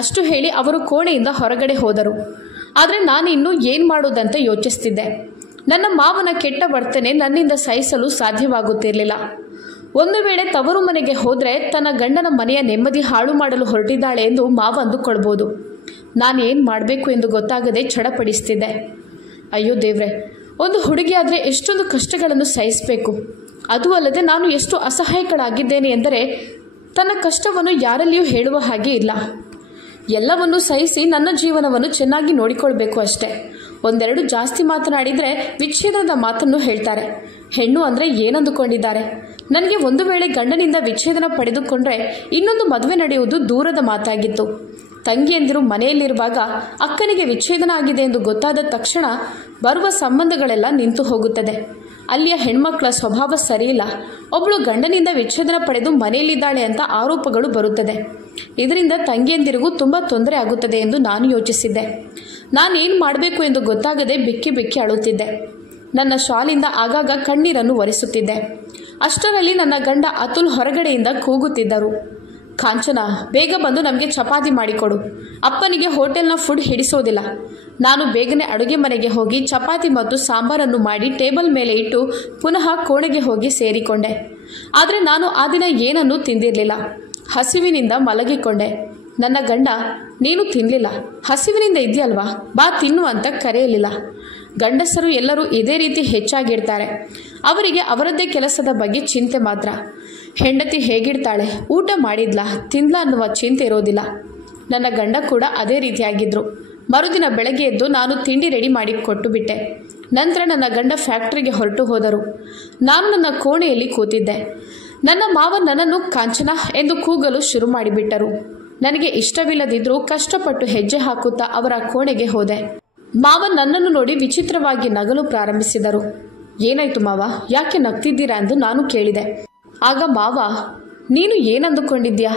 ಅಷ್ಟು ಹೇಳಿ ಅವರು ಕೋಣೆಯಿಂದ ಹೊರಗಡೆ ಹೋದರು. ಆದರೆ ನಾನು ಇನ್ನೂ ಏನು ಮಾಡೋದಂತ ಯೋಚಿಸ್ತಿದ್ದೆ. ನನ್ನ ಮಾವನ ಕೆಟ್ಟ ವರ್ತನೆ ನನ್ನಿಂದ ಸಹಿಸಲು ಸಾಧ್ಯವಾಗುತ್ತಿರಲಿಲ್ಲ. ಒಂದು ವೇಳೆ ತವರು ಮನೆಗೆ ಹೋದರೆ ತನ್ನ ಗಂಡನ ಮನೆಯ ನೆಮ್ಮದಿ ಹಾಳು ಮಾಡಲು ಹೊರಟಿದ್ದಾಳೆ ಎಂದು ಮಾವ ಅಂದುಕೊಳ್ಬೋದು. ನಾನು ಏನು ಮಾಡಬೇಕು ಎಂದು ಗೊತ್ತಾಗದೆ ಚಡಪಡಿಸ್ತಿದ್ದೆ. ಅಯ್ಯೋ ದೇವ್ರೆ, ಒಂದು ಹುಡುಗಿಯಾದರೆ ಎಷ್ಟೊಂದು ಕಷ್ಟಗಳನ್ನು ಸಹಿಸಬೇಕು. ಅದೂ ಅಲ್ಲದೆ ನಾನು ಎಷ್ಟು ಅಸಹಾಯಕಳಾಗಿದ್ದೇನೆ ಎಂದರೆ ತನ್ನ ಕಷ್ಟವನ್ನು ಯಾರಲ್ಲಿಯೂ ಹೇಳುವ ಹಾಗೆ ಇಲ್ಲ. ಎಲ್ಲವನ್ನೂ ಸಹಿಸಿ ನನ್ನ ಜೀವನವನ್ನು ಚೆನ್ನಾಗಿ ನೋಡಿಕೊಳ್ಬೇಕು ಅಷ್ಟೇ. ಒಂದೆರಡು ಜಾಸ್ತಿ ಮಾತನಾಡಿದರೆ ವಿಚ್ಛೇದನದ ಮಾತನ್ನು ಹೇಳ್ತಾರೆ. ಹೆಣ್ಣು ಅಂದರೆ ಏನಂದುಕೊಂಡಿದ್ದಾರೆ? ನನಗೆ ಒಂದು ವೇಳೆ ಗಂಡನಿಂದ ವಿಚ್ಛೇದನ ಪಡೆದುಕೊಂಡ್ರೆ ಇನ್ನೊಂದು ಮದುವೆ ನಡೆಯುವುದು ದೂರದ ಮಾತಾಗಿತ್ತು. ತಂಗಿಯಂದಿರು ಮನೆಯಲ್ಲಿರುವಾಗ ಅಕ್ಕನಿಗೆ ವಿಚ್ಛೇದನ ಆಗಿದೆ ಎಂದು ಗೊತ್ತಾದ ತಕ್ಷಣ ಬರುವ ಸಂಬಂಧಗಳೆಲ್ಲ ನಿಂತು ಹೋಗುತ್ತದೆ. ಅಲ್ಲಿಯ ಹೆಣ್ಮಕ್ಕಳ ಸ್ವಭಾವ ಸರಿಯಿಲ್ಲ. ಒಬ್ಬಳು ಗಂಡನಿಂದ ವಿಚ್ಛೇದನ ಪಡೆದು ಮನೆಯಲ್ಲಿದ್ದಾಳೆ ಅಂತ ಆರೋಪಗಳು ಬರುತ್ತದೆ. ಇದರಿಂದ ತಂಗಿಯಂದಿರಿಗೂ ತುಂಬ ತೊಂದರೆ ಆಗುತ್ತದೆ ಎಂದು ನಾನು ಯೋಚಿಸಿದ್ದೆ. ನಾನೇನು ಮಾಡಬೇಕು ಎಂದು ಗೊತ್ತಾಗದೆ ಬಿಕ್ಕಿ ಬಿಕ್ಕಿ ಅಳುತ್ತಿದ್ದೆ. ನನ್ನ ಶಾಲಿಂದ ಆಗಾಗ ಕಣ್ಣೀರನ್ನು ಒರೆಸುತ್ತಿದ್ದೆ. ಅಷ್ಟರಲ್ಲಿ ನನ್ನ ಗಂಡ ಅತುಲ್ ಹೊರಗಡೆಯಿಂದ ಕೂಗುತ್ತಿದ್ದರು. ಕಾಂಚನ, ಬೇಗ ಬಂದು ನಮಗೆ ಚಪಾತಿ ಮಾಡಿಕೊಡು. ಅಪ್ಪನಿಗೆ ಹೋಟೆಲ್ನ ಫುಡ್ ಹಿಡಿಸೋದಿಲ್ಲ. ನಾನು ಬೇಗನೆ ಅಡುಗೆ ಮನೆಗೆ ಹೋಗಿ ಚಪಾತಿ ಮತ್ತು ಸಾಂಬಾರನ್ನು ಮಾಡಿ ಟೇಬಲ್ ಮೇಲೆ ಇಟ್ಟು ಪುನಃ ಕೋಣೆಗೆ ಹೋಗಿ ಸೇರಿಕೊಂಡೆ. ಆದರೆ ನಾನು ಆ ದಿನ ಏನನ್ನೂ ತಿಂದಿರಲಿಲ್ಲ. ಹಸಿವಿನಿಂದ ಮಲಗಿಕೊಂಡೆ. ನನ್ನ ಗಂಡ, ನೀನು ತಿನ್ನಲಿಲ್ಲ, ಹಸಿವಿನಿಂದ ಇದೆಯಲ್ವಾ, ಬಾ ತಿನ್ನು ಅಂತ ಕರೆಯಲಿಲ್ಲ. ಗಂಡಸರು ಎಲ್ಲರೂ ಇದೇ ರೀತಿ ಹೆಚ್ಚಾಗಿರ್ತಾರೆ. ಅವರಿಗೆ ಅವರದ್ದೇ ಕೆಲಸದ ಬಗ್ಗೆ ಚಿಂತೆ ಮಾತ್ರ. ಹೆಂಡತಿ ಹೇಗಿರ್ತಾಳೆ, ಊಟ ಮಾಡಿದ್ಲಾ ತಿಂದ್ಲಾ ಅನ್ನುವ ಚಿಂತೆ ಇರೋದಿಲ್ಲ. ನನ್ನ ಗಂಡ ಕೂಡ ಅದೇ ರೀತಿಯಾಗಿದ್ದರು. ಮರುದಿನ ಬೆಳಗ್ಗೆ ಎದ್ದು ನಾನು ತಿಂಡಿ ರೆಡಿ ಮಾಡಿ ಕೊಟ್ಟು ಬಿಟ್ಟೆ. ನಂತರ ನನ್ನ ಗಂಡ ಫ್ಯಾಕ್ಟ್ರಿಗೆ ಹೊರಟು ಹೋದರು. ನಾನು ನನ್ನ ಕೋಣೆಯಲ್ಲಿ ಕೂತಿದ್ದೆ. ನನ್ನ ಮಾವ ನನ್ನನ್ನು ಕಾಂಚನ ಎಂದು ಕೂಗಲು ಶುರು ಮಾಡಿಬಿಟ್ಟರು. ನನಗೆ ಇಷ್ಟವಿಲ್ಲದಿದ್ದರೂ ಕಷ್ಟಪಟ್ಟು ಹೆಜ್ಜೆ ಹಾಕುತ್ತಾ ಅವರ ಕೋಣೆಗೆ ಹೋದೆ. ಮಾವ ನನ್ನನ್ನು ನೋಡಿ ವಿಚಿತ್ರವಾಗಿ ನಗಲು ಪ್ರಾರಂಭಿಸಿದರು. ಏನಾಯ್ತು ಮಾವ, ಯಾಕೆ ನಗ್ತಿದ್ದೀರಾ ಎಂದು ನಾನು ಕೇಳಿದೆ. ಆಗ ಮಾವ, ನೀನು ಏನಂದುಕೊಂಡಿದ್ಯಾ?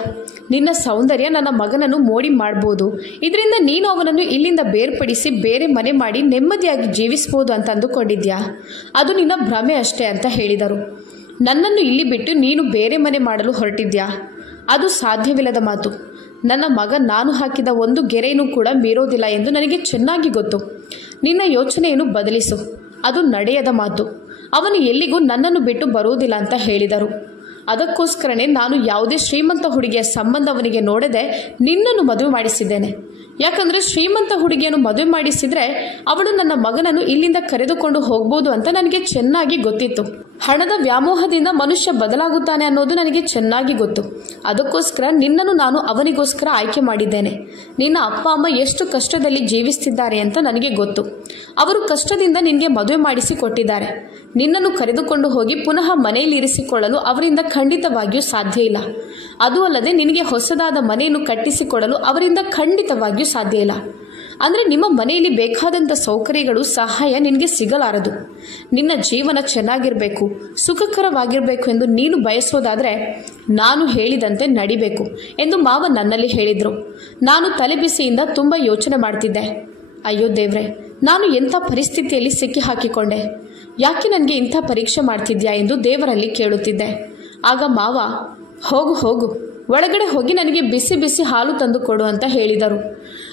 ನಿನ್ನ ಸೌಂದರ್ಯ ನನ್ನ ಮಗನನ್ನು ಮೋಡಿ ಮಾಡ್ಬೋದು. ಇದರಿಂದ ನೀನು ಅವನನ್ನು ಇಲ್ಲಿಂದ ಬೇರ್ಪಡಿಸಿ ಬೇರೆ ಮನೆ ಮಾಡಿ ನೆಮ್ಮದಿಯಾಗಿ ಜೀವಿಸ್ಬೋದು ಅಂತ ಅಂದುಕೊಂಡಿದ್ಯಾ? ಅದು ನಿನ್ನ ಭ್ರಮೆ ಅಷ್ಟೇ ಅಂತ ಹೇಳಿದರು. ನನ್ನನ್ನು ಇಲ್ಲಿ ಬಿಟ್ಟು ನೀನು ಬೇರೆ ಮನೆ ಮಾಡಲು ಹೊರಟಿದ್ಯಾ? ಅದು ಸಾಧ್ಯವಿಲ್ಲದ ಮಾತು. ನನ್ನ ಮಗ ನಾನು ಹಾಕಿದ ಒಂದು ಗೆರೆಯನ್ನು ಕೂಡ ಮೀರೋದಿಲ್ಲ ಎಂದು ನನಗೆ ಚೆನ್ನಾಗಿ ಗೊತ್ತು. ನಿನ್ನ ಯೋಚನೆಯನ್ನು ಬದಲಿಸು, ಅದು ನಡೆಯದ ಮಾತು. ಅವನು ಎಲ್ಲಿಗೂ ನನ್ನನ್ನು ಬಿಟ್ಟು ಬರುವುದಿಲ್ಲ ಅಂತ ಹೇಳಿದರು. ಅದಕ್ಕೋಸ್ಕರನೇ ನಾನು ಯಾವುದೇ ಶ್ರೀಮಂತ ಹುಡುಗಿಯ ಸಂಬಂಧ ಅವನಿಗೆ ನೋಡದೆ ನಿನ್ನನ್ನು ಮದುವೆ ಮಾಡಿಸಿದ್ದೇನೆ. ಯಾಕಂದರೆ ಶ್ರೀಮಂತ ಹುಡುಗಿಯನ್ನು ಮದುವೆ ಮಾಡಿಸಿದರೆ ಅವಳು ನನ್ನ ಮಗನನ್ನು ಇಲ್ಲಿಂದ ಕರೆದುಕೊಂಡು ಹೋಗ್ಬೋದು ಅಂತ ನನಗೆ ಚೆನ್ನಾಗಿ ಗೊತ್ತಿತ್ತು. ಹಣದ ವ್ಯಾಮೋಹದಿಂದ ಮನುಷ್ಯ ಬದಲಾಗುತ್ತಾನೆ ಅನ್ನೋದು ನನಗೆ ಚೆನ್ನಾಗಿ ಗೊತ್ತು. ಅದಕ್ಕೋಸ್ಕರ ನಿನ್ನನ್ನು ನಾನು ಅವನಿಗೋಸ್ಕರ ಆಯ್ಕೆ ಮಾಡಿದ್ದೇನೆ. ನಿನ್ನ ಅಪ್ಪ ಅಮ್ಮ ಎಷ್ಟು ಕಷ್ಟದಲ್ಲಿ ಜೀವಿಸ್ತಿದ್ದಾರೆ ಅಂತ ನನಗೆ ಗೊತ್ತು. ಅವರು ಕಷ್ಟದಿಂದ ನಿನಗೆ ಮದುವೆ ಮಾಡಿಸಿ ಕೊಟ್ಟಿದ್ದಾರೆ. ನಿನ್ನನ್ನು ಕರೆದುಕೊಂಡು ಹೋಗಿ ಪುನಃ ಮನೆಯಲ್ಲಿ ಇರಿಸಿಕೊಳ್ಳಲು ಅವರಿಂದ ಖಂಡಿತವಾಗಿಯೂ ಸಾಧ್ಯ ಇಲ್ಲ. ಅದೂ ಅಲ್ಲದೆ ನಿನಗೆ ಹೊಸದಾದ ಮನೆಯನ್ನು ಕಟ್ಟಿಸಿಕೊಡಲು ಅವರಿಂದ ಖಂಡಿತವಾಗಿಯೂ ಸಾಧ್ಯ ಇಲ್ಲ. ಅಂದರೆ ನಿಮ್ಮ ಮನೆಯಲ್ಲಿ ಬೇಕಾದಂಥ ಸೌಕರ್ಯಗಳು, ಸಹಾಯ ನಿನಗೆ ಸಿಗಲಾರದು. ನಿನ್ನ ಜೀವನ ಚೆನ್ನಾಗಿರಬೇಕು, ಸುಖಕರವಾಗಿರಬೇಕು ಎಂದು ನೀನು ಬಯಸೋದಾದರೆ ನಾನು ಹೇಳಿದಂತೆ ನಡಿಬೇಕು ಎಂದು ಮಾವ ನನ್ನಲ್ಲಿ ಹೇಳಿದರು. ನಾನು ತಲೆಬಿಸಿಯಿಂದ ತುಂಬ ಯೋಚನೆ ಮಾಡ್ತಿದ್ದೆ. ಅಯ್ಯೋ ದೇವ್ರೆ, ನಾನು ಎಂಥ ಪರಿಸ್ಥಿತಿಯಲ್ಲಿ ಸಿಕ್ಕಿ ಹಾಕಿಕೊಂಡೆ. ಯಾಕೆ ನನಗೆ ಇಂಥ ಪರೀಕ್ಷೆ ಮಾಡ್ತಿದ್ಯಾ ಎಂದು ದೇವರಲ್ಲಿ ಕೇಳುತ್ತಿದ್ದೆ. ಆಗ ಮಾವ, ಹೋಗು ಹೋಗು, ಒಳಗಡೆ ಹೋಗಿ ನನಗೆ ಬಿಸಿ ಬಿಸಿ ಹಾಲು ತಂದು ಕೊಡು ಅಂತ ಹೇಳಿದರು.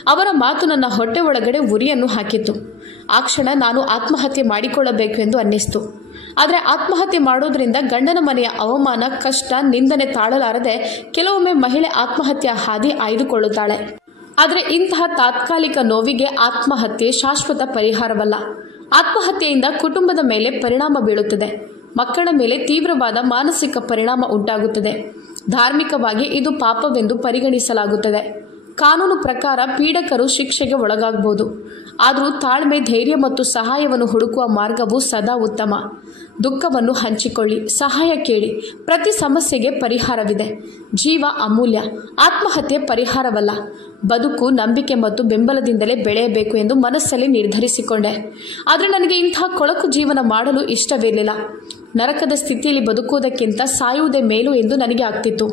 ಅವರ ಮಾತು ನನ್ನ ಹೊಟ್ಟೆ ಒಳಗಡೆ ಉರಿಯನ್ನು ಹಾಕಿತ್ತು. ಆ ಕ್ಷಣ ನಾನು ಆತ್ಮಹತ್ಯೆ ಮಾಡಿಕೊಳ್ಳಬೇಕು ಎಂದು ಅನ್ನಿಸ್ತು. ಆದರೆ ಆತ್ಮಹತ್ಯೆ ಮಾಡೋದ್ರಿಂದ ಗಂಡನ ಮನೆಯ ಅವಮಾನ, ಕಷ್ಟ, ನಿಂದನೆ ತಾಳಲಾರದೆ ಕೆಲವೊಮ್ಮೆ ಮಹಿಳೆ ಆತ್ಮಹತ್ಯೆ ಹಾದಿ ಆಯ್ದುಕೊಳ್ಳುತ್ತಾಳೆ. ಆದರೆ ಇಂತಹ ತಾತ್ಕಾಲಿಕ ನೋವಿಗೆ ಆತ್ಮಹತ್ಯೆ ಶಾಶ್ವತ ಪರಿಹಾರವಲ್ಲ. ಆತ್ಮಹತ್ಯೆಯಿಂದ ಕುಟುಂಬದ ಮೇಲೆ ಪರಿಣಾಮ ಬೀಳುತ್ತದೆ. ಮಕ್ಕಳ ಮೇಲೆ ತೀವ್ರವಾದ ಮಾನಸಿಕ ಪರಿಣಾಮ ಉಂಟಾಗುತ್ತದೆ. ಧಾರ್ಮಿಕವಾಗಿ ಇದು ಪಾಪವೆಂದು ಪರಿಗಣಿಸಲಾಗುತ್ತದೆ. ಕಾನೂನು ಪ್ರಕಾರ ಪೀಡಕರು ಶಿಕ್ಷೆಗೆ ಒಳಗಾಗಬಹುದು. ಆದರೂ ತಾಳ್ಮೆ, ಧೈರ್ಯ ಮತ್ತು ಸಹಾಯವನ್ನು ಹುಡುಕುವ ಮಾರ್ಗವು ಸದಾ ಉತ್ತಮ. ದುಃಖವನ್ನು ಹಂಚಿಕೊಳ್ಳಿ, ಸಹಾಯ ಕೇಳಿ. ಪ್ರತಿ ಸಮಸ್ಯೆಗೆ ಪರಿಹಾರವಿದೆ. ಜೀವ ಅಮೂಲ್ಯ. ಆತ್ಮಹತ್ಯೆ ಪರಿಹಾರವಲ್ಲ. ಬದುಕು ನಂಬಿಕೆ ಮತ್ತು ಬೆಂಬಲದಿಂದಲೇ ಬೆಳೆಯಬೇಕು ಎಂದು ಮನಸ್ಸಲ್ಲಿ ನಿರ್ಧರಿಸಿಕೊಂಡೆ. ಆದರೆ ನನಗೆ ಇಂತಹ ಕೊಳಕು ಜೀವನ ಮಾಡಲು ಇಷ್ಟವಿರಲಿಲ್ಲ. ನರಕದ ಸ್ಥಿತಿಯಲ್ಲಿ ಬದುಕುವುದಕ್ಕಿಂತ ಸಾಯುವುದೇ ಮೇಲು ಎಂದು ನನಗೆ ಆಗ್ತಿತ್ತು.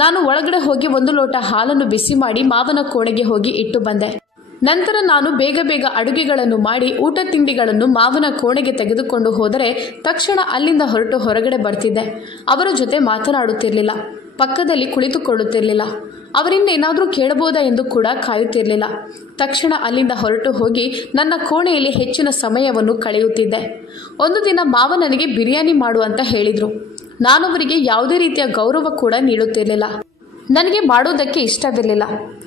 ನಾನು ಒಳಗಡೆ ಹೋಗಿ 1 ಲೋಟ ಹಾಲನ್ನು ಬಿಸಿ ಮಾಡಿ ಮಾವನ ಕೋಣೆಗೆ ಹೋಗಿ ಇಟ್ಟು ಬಂದೆ. ನಂತರ ನಾನು ಬೇಗ ಅಡುಗೆಗಳನ್ನು ಮಾಡಿ ಊಟ ತಿಂಡಿಗಳನ್ನು ಮಾವನ ಕೋಣೆಗೆ ತೆಗೆದುಕೊಂಡು ಹೋದರೆ ತಕ್ಷಣ ಅಲ್ಲಿಂದ ಹೊರಟು ಹೊರಗಡೆ ಬರ್ತಿದ್ದೆ. ಅವರ ಜೊತೆ ಮಾತನಾಡುತ್ತಿರಲಿಲ್ಲ, ಪಕ್ಕದಲ್ಲಿ ಕುಳಿತುಕೊಳ್ಳುತ್ತಿರಲಿಲ್ಲ. ಅವರಿಂದೇನಾದರೂ ಕೇಳಬಹುದಾ ಎಂದು ಕೂಡ ಕಾಯುತ್ತಿರಲಿಲ್ಲ. ತಕ್ಷಣ ಅಲ್ಲಿಂದ ಹೊರಟು ಹೋಗಿ ನನ್ನ ಕೋಣೆಯಲ್ಲಿ ಹೆಚ್ಚಿನ ಸಮಯವನ್ನು ಕಳೆಯುತ್ತಿದ್ದೆ. ಒಂದು ದಿನ ಮಾವ ನನಗೆ ಬಿರಿಯಾನಿ ಮಾಡು ಅಂತ ಹೇಳಿದರು. ನಾನವರಿಗೆ ಯಾವುದೇ ರೀತಿಯ ಗೌರವ ಕೂಡ ನೀಡುತ್ತಿರಲಿಲ್ಲ. ನನಗೆ ಮಾಡೋದಕ್ಕೆ ಇಷ್ಟವಿರಲಿಲ್ಲ.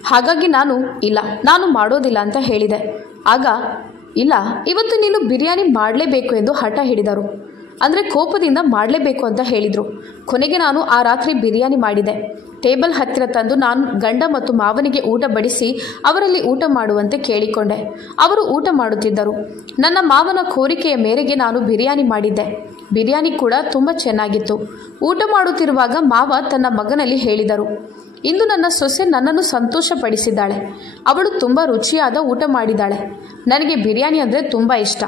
ಹಾಗಾಗಿ ನಾನು ಮಾಡೋದಿಲ್ಲ ಅಂತ ಹೇಳಿದೆ. ಆಗ ಇಲ್ಲ, ಇವತ್ತು ನೀನು ಬಿರಿಯಾನಿ ಮಾಡಲೇಬೇಕು ಎಂದು ಹಠ ಹಿಡಿದರು. ಅಂದರೆ ಕೋಪದಿಂದ ಮಾಡಲೇಬೇಕು ಅಂತ ಹೇಳಿದರು. ಕೊನೆಗೆ ನಾನು ಆ ರಾತ್ರಿ ಬಿರಿಯಾನಿ ಮಾಡಿದೆ. ಟೇಬಲ್ ಹತ್ತಿರ ತಂದು ನಾನು ಗಂಡ ಮತ್ತು ಮಾವನಿಗೆ ಊಟ ಬಡಿಸಿ ಅವರಲ್ಲಿ ಊಟ ಮಾಡುವಂತೆ ಕೇಳಿಕೊಂಡೆ. ಅವರು ಊಟ ಮಾಡುತ್ತಿದ್ದರು. ನನ್ನ ಮಾವನ ಕೋರಿಕೆಯ ಮೇರೆಗೆ ನಾನು ಬಿರಿಯಾನಿ ಮಾಡಿದ್ದೆ. ಬಿರಿಯಾನಿ ಕೂಡ ತುಂಬ ಚೆನ್ನಾಗಿತ್ತು. ಊಟ ಮಾಡುತ್ತಿರುವಾಗ ಮಾವ ತನ್ನ ಮಗನಲ್ಲಿ ಹೇಳಿದರು, ಇಂದು ನನ್ನ ಸೊಸೆ ನನ್ನನ್ನು ಸಂತೋಷಪಡಿಸಿದ್ದಾಳೆ. ಅವಳು ತುಂಬ ರುಚಿಯಾದ ಊಟ ಮಾಡಿದ್ದಾಳೆ. ನನಗೆ ಬಿರಿಯಾನಿ ಅಂದರೆ ತುಂಬ ಇಷ್ಟ.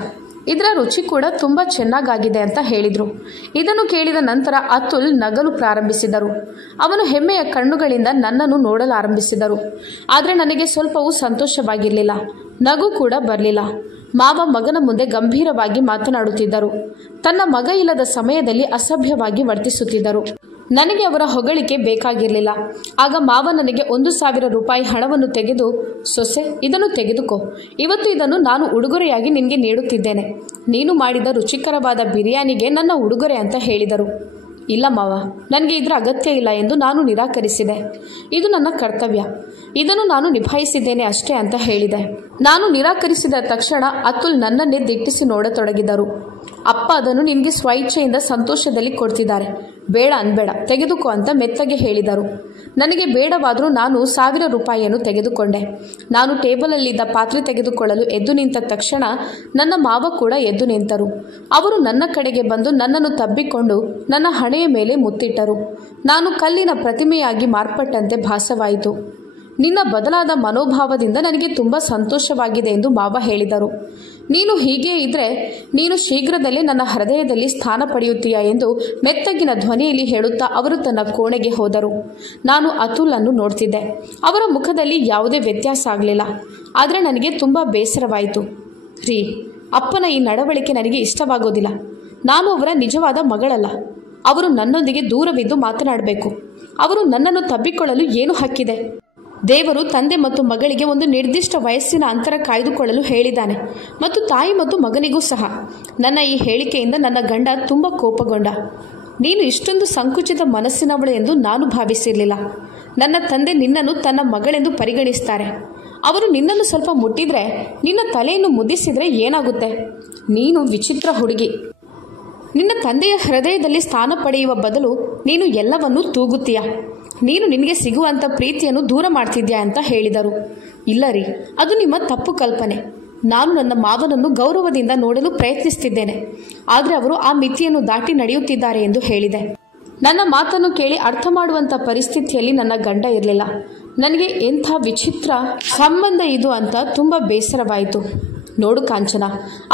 ಇದರ ರುಚಿ ಕೂಡ ತುಂಬ ಚೆನ್ನಾಗಾಗಿದೆ ಅಂತ ಹೇಳಿದರು. ಇದನ್ನು ಕೇಳಿದ ನಂತರ ಅತುಲ್ ನಗಲು ಪ್ರಾರಂಭಿಸಿದರು. ಅವನು ಹೆಮ್ಮೆಯ ಕಣ್ಣುಗಳಿಂದ ನನ್ನನ್ನು ನೋಡಲಾರಂಭಿಸಿದರು. ಆದರೆ ನನಗೆ ಸ್ವಲ್ಪವೂ ಸಂತೋಷವಾಗಿರಲಿಲ್ಲ. ನಗು ಕೂಡ ಬರಲಿಲ್ಲ. ಮಾವ ಮಗನ ಮುಂದೆ ಗಂಭೀರವಾಗಿ ಮಾತನಾಡುತ್ತಿದ್ದರು. ತನ್ನ ಮಗ ಇಲ್ಲದ ಸಮಯದಲ್ಲಿ ಅಸಭ್ಯವಾಗಿ ವರ್ತಿಸುತ್ತಿದ್ದರು. ನನಗೆ ಅವರ ಹೊಗಳಿಕೆ ಬೇಕಾಗಿರಲಿಲ್ಲ. ಆಗ ಮಾವ ನನಗೆ 1,000 ರೂಪಾಯಿ ಹಣವನ್ನು ತೆಗೆದು, ಸೊಸೆ, ಇದನ್ನು ತೆಗೆದುಕೋ. ಇವತ್ತು ಇದನ್ನು ನಾನು ಉಡುಗೊರೆಯಾಗಿ ನಿನಗೆ ನೀಡುತ್ತಿದ್ದೇನೆ. ನೀನು ಮಾಡಿದ ರುಚಿಕರವಾದ ಬಿರಿಯಾನಿಗೆ ನನ್ನ ಉಡುಗೊರೆ ಅಂತ ಹೇಳಿದರು. ಇಲ್ಲ ಮಾವ, ನನಗೆ ಇದರ ಅಗತ್ಯ ಇಲ್ಲ ಎಂದು ನಾನು ನಿರಾಕರಿಸಿದೆ. ಇದು ನನ್ನ ಕರ್ತವ್ಯ. ಇದನ್ನು ನಾನು ನಿಭಾಯಿಸಿದ್ದೇನೆ ಅಷ್ಟೇ ಅಂತ ಹೇಳಿದೆ. ನಾನು ನಿರಾಕರಿಸಿದ ತಕ್ಷಣ ಅತುಲ್ ನನ್ನನ್ನೇ ದಿಟ್ಟಿಸಿ ನೋಡತೊಡಗಿದರು. ಅಪ್ಪ ಅದನ್ನು ನಿನಗೆ ಸ್ವಇಚ್ಛೆಯಿಂದ ಸಂತೋಷದಲ್ಲಿ ಕೊಡ್ತಿದ್ದಾರೆ. ಬೇಡ ಅನ್ಬೇಡ, ತೆಗೆದುಕೋ ಅಂತ ಮೆತ್ತಗೆ ಹೇಳಿದರು. ನನಗೆ ಬೇಡವಾದರೂ ನಾನು 1,000 ರೂಪಾಯಿಯನ್ನು ತೆಗೆದುಕೊಂಡೆ. ನಾನು ಟೇಬಲಲ್ಲಿದ್ದ ಪಾತ್ರೆ ತೆಗೆದುಕೊಳ್ಳಲು ಎದ್ದು ನಿಂತ ತಕ್ಷಣ ನನ್ನ ಮಾವ ಕೂಡ ಎದ್ದು ನಿಂತರು. ಅವರು ನನ್ನ ಕಡೆಗೆ ಬಂದು ನನ್ನನ್ನು ತಬ್ಬಿಕೊಂಡು ನನ್ನ ಹಣೆಯ ಮೇಲೆ ಮುತ್ತಿಟ್ಟರು. ನಾನು ಕಲ್ಲಿನ ಪ್ರತಿಮೆಯಾಗಿ ಮಾರ್ಪಟ್ಟಂತೆ ಭಾಸವಾಯಿತು. ನಿನ್ನ ಬದಲಾದ ಮನೋಭಾವದಿಂದ ನನಗೆ ತುಂಬ ಸಂತೋಷವಾಗಿದೆ ಎಂದು ಮಾವ ಹೇಳಿದರು. ನೀನು ಹೀಗೇ ಇದ್ರೆ ನೀನು ಶೀಘ್ರದಲ್ಲೇ ನನ್ನ ಹೃದಯದಲ್ಲಿ ಸ್ಥಾನ ಪಡೆಯುತ್ತೀಯಾ ಎಂದು ಮೆತ್ತಗಿನ ಧ್ವನಿಯಲ್ಲಿ ಹೇಳುತ್ತಾ ಅವರು ತನ್ನ ಕೋಣೆಗೆ ಹೋದರು. ನಾನು ಅತುಲನ್ನು ನೋಡ್ತಿದ್ದೆ. ಅವರ ಮುಖದಲ್ಲಿ ಯಾವುದೇ ವ್ಯತ್ಯಾಸ ಆಗಲಿಲ್ಲ. ಆದರೆ ನನಗೆ ತುಂಬ ಬೇಸರವಾಯಿತು. ರೀ, ಅಪ್ಪನ ಈ ನಡವಳಿಕೆ ನನಗೆ ಇಷ್ಟವಾಗೋದಿಲ್ಲ. ನಾನು ಅವರ ನಿಜವಾದ ಮಗಳಲ್ಲ. ಅವರು ನನ್ನೊಂದಿಗೆ ದೂರವಿದ್ದು ಮಾತನಾಡಬೇಕು. ಅವರು ನನ್ನನ್ನು ತಬ್ಬಿಕೊಳ್ಳಲು ಏನು ಹಕ್ಕಿದೆ? ದೇವರು ತಂದೆ ಮತ್ತು ಮಗಳಿಗೆ ಒಂದು ನಿರ್ದಿಷ್ಟ ವಯಸ್ಸಿನ ಅಂತರ ಕಾಯ್ದುಕೊಳ್ಳಲು ಹೇಳಿದ್ದಾನೆ, ಮತ್ತು ತಾಯಿ ಮತ್ತು ಮಗನಿಗೂ ಸಹ. ನನ್ನ ಈ ಹೇಳಿಕೆಯಿಂದ ನನ್ನ ಗಂಡ ತುಂಬ ಕೋಪಗೊಂಡ. ನೀನು ಇಷ್ಟೊಂದು ಸಂಕುಚಿತ ಮನಸ್ಸಿನವಳು ಎಂದು ನಾನು ಭಾವಿಸಿರಲಿಲ್ಲ. ನನ್ನ ತಂದೆ ನಿನ್ನನ್ನು ತನ್ನ ಮಗಳೆಂದು ಪರಿಗಣಿಸ್ತಾರೆ. ಅವರು ನಿನ್ನನ್ನು ಸ್ವಲ್ಪ ಮುಟ್ಟಿದ್ರೆ, ನಿನ್ನ ತಲೆಯನ್ನು ಮುದ್ದಿಸಿದರೆ ಏನಾಗುತ್ತೆ? ನೀನು ವಿಚಿತ್ರ ಹುಡುಗಿ. ನಿನ್ನ ತಂದೆಯ ಹೃದಯದಲ್ಲಿ ಸ್ಥಾನ ಪಡೆಯುವ ಬದಲು ನೀನು ಎಲ್ಲವನ್ನೂ ತೂಗುತ್ತೀಯ. ನೀನು ನಿನಗೆ ಸಿಗುವಂಥ ಪ್ರೀತಿಯನ್ನು ದೂರ ಮಾಡ್ತಿದ್ಯಾ ಅಂತ ಹೇಳಿದರು. ಇಲ್ಲ ರೀ, ಅದು ನಿಮ್ಮ ತಪ್ಪು ಕಲ್ಪನೆ. ನಾನು ನನ್ನ ಮಾವನನ್ನು ಗೌರವದಿಂದ ನೋಡಲು ಪ್ರಯತ್ನಿಸ್ತಿದ್ದೇನೆ. ಆದರೆ ಅವರು ಆ ಮಿತಿಯನ್ನು ದಾಟಿ ನಡೆಯುತ್ತಿದ್ದಾರೆ ಎಂದು ಹೇಳಿದೆ. ನನ್ನ ಮಾತನ್ನು ಕೇಳಿ ಅರ್ಥ ಮಾಡುವಂಥ ಪರಿಸ್ಥಿತಿಯಲ್ಲಿ ನನ್ನ ಗಂಡ ಇರಲಿಲ್ಲ. ನನಗೆ ಎಂಥ ವಿಚಿತ್ರ ಸಂಬಂಧ ಇದು ಅಂತ ತುಂಬ ಬೇಸರವಾಯಿತು. ನೋಡು ಕಾಂಚನ,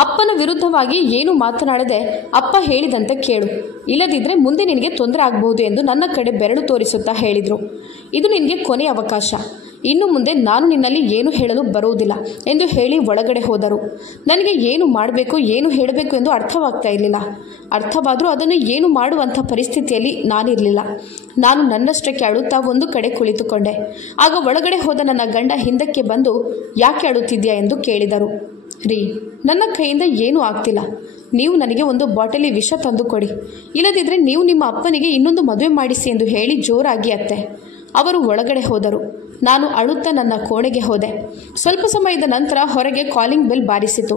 ಅಪ್ಪನ ವಿರುದ್ಧವಾಗಿ ಏನು ಮಾತನಾಡದೆ ಅಪ್ಪ ಹೇಳಿದಂತೆ ಕೇಳು. ಇಲ್ಲದಿದ್ದರೆ ಮುಂದೆ ನಿನಗೆ ತೊಂದರೆ ಆಗಬಹುದು ಎಂದು ನನ್ನ ಕಡೆ ಬೆರಳು ತೋರಿಸುತ್ತಾ ಹೇಳಿದರು. ಇದು ನಿನಗೆ ಕೊನೆಯ ಅವಕಾಶ. ಇನ್ನು ಮುಂದೆ ನಾನು ನಿನ್ನಲ್ಲಿ ಏನು ಹೇಳಲು ಬರುವುದಿಲ್ಲ ಎಂದು ಹೇಳಿ ಒಳಗಡೆ ಹೋದರು. ನನಗೆ ಏನು ಮಾಡಬೇಕು ಏನು ಹೇಳಬೇಕು ಎಂದು ಅರ್ಥವಾಗ್ತಾ ಇರಲಿಲ್ಲ. ಅರ್ಥವಾದರೂ ಅದನ್ನು ಏನು ಮಾಡುವಂಥ ಪರಿಸ್ಥಿತಿಯಲ್ಲಿ ನಾನಿರಲಿಲ್ಲ. ನಾನು ನನ್ನಷ್ಟಕ್ಕೆ ಅಳುತ್ತಾ ಒಂದು ಕಡೆ ಕುಳಿತುಕೊಂಡೆ. ಆಗ ಒಳಗಡೆ ಹೋದ ನನ್ನ ಗಂಡ ಹಿಂದಕ್ಕೆ ಬಂದು ಯಾಕೆ ಅಳುತ್ತಿದ್ಯಾ ಎಂದು ಕೇಳಿದರು. ರೀ, ನನ್ನ ಕೈಯಿಂದ ಏನೂ ಆಗ್ತಿಲ್ಲ. ನೀವು ನನಗೆ ಒಂದು ಬಾಟಲಿ ವಿಷ ತಂದು ಕೊಡಿ, ಇಲ್ಲದಿದ್ದರೆ ನೀವು ನಿಮ್ಮ ಅಪ್ಪನಿಗೆ ಇನ್ನೊಂದು ಮದುವೆ ಮಾಡಿಸಿ ಎಂದು ಹೇಳಿ ಜೋರಾಗಿ ಅತ್ತೆ. ಅವರು ಒಳಗಡೆ ಹೋದರು. ನಾನು ಅಳುತ್ತಾ ನನ್ನ ಕೋಣೆಗೆ ಹೋದೆ. ಸ್ವಲ್ಪ ಸಮಯದ ನಂತರ ಹೊರಗೆ ಕಾಲಿಂಗ್ ಬೆಲ್ ಬಾರಿಸಿತು.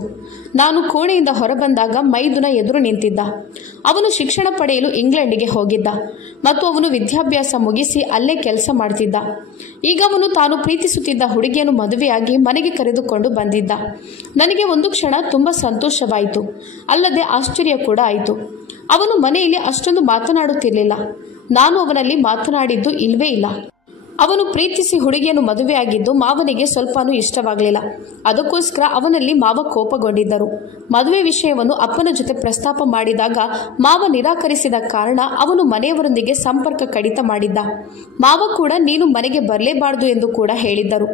ನಾನು ಕೋಣೆಯಿಂದ ಹೊರಬಂದಾಗ ಮೈದುನ ಎದುರು ನಿಂತಿದ್ದ. ಅವನು ಶಿಕ್ಷಣ ಪಡೆಯಲು ಇಂಗ್ಲೆಂಡಿಗೆ ಹೋಗಿದ್ದ ಮತ್ತು ಅವನು ವಿದ್ಯಾಭ್ಯಾಸ ಮುಗಿಸಿ ಅಲ್ಲೇ ಕೆಲಸ ಮಾಡ್ತಿದ್ದ. ಈಗ ಅವನು ತಾನು ಪ್ರೀತಿಸುತ್ತಿದ್ದ ಹುಡುಗಿಯನ್ನು ಮದುವೆಯಾಗಿ ಮನೆಗೆ ಕರೆದುಕೊಂಡು ಬಂದಿದ್ದ. ನನಗೆ ಒಂದು ಕ್ಷಣ ತುಂಬ ಸಂತೋಷವಾಯಿತು, ಅಲ್ಲದೆ ಆಶ್ಚರ್ಯ ಕೂಡ ಆಯಿತು. ಅವನು ಮನೆಯಲ್ಲಿ ಅಷ್ಟೊಂದು ಮಾತನಾಡುತ್ತಿರಲಿಲ್ಲ. ನಾನು ಅವನಲ್ಲಿ ಮಾತನಾಡಿದ್ದು ಇಲ್ವೇ ಇಲ್ಲ. ಅವನು ಪ್ರೀತಿಸಿ ಹುಡುಗಿಯನ್ನು ಮದುವೆಯಾಗಿದ್ದು ಮಾವನಿಗೆ ಸ್ವಲ್ಪನೂ ಇಷ್ಟವಾಗಲಿಲ್ಲ. ಅದಕ್ಕೋಸ್ಕರ ಅವನಲ್ಲಿ ಮಾವ ಕೋಪಗೊಂಡಿದ್ದರು. ಮದುವೆ ವಿಷಯವನ್ನು ಅಪ್ಪನ ಜೊತೆ ಪ್ರಸ್ತಾಪ ಮಾಡಿದಾಗ ಮಾವ ನಿರಾಕರಿಸಿದ ಕಾರಣ ಅವನು ಮನೆಯವರೊಂದಿಗೆ ಸಂಪರ್ಕ ಕಡಿತ ಮಾಡಿದ್ದ. ಮಾವ ಕೂಡ ನೀನು ಮನೆಗೆ ಬರಲೇಬಾರದು ಎಂದು ಕೂಡ ಹೇಳಿದ್ದರು.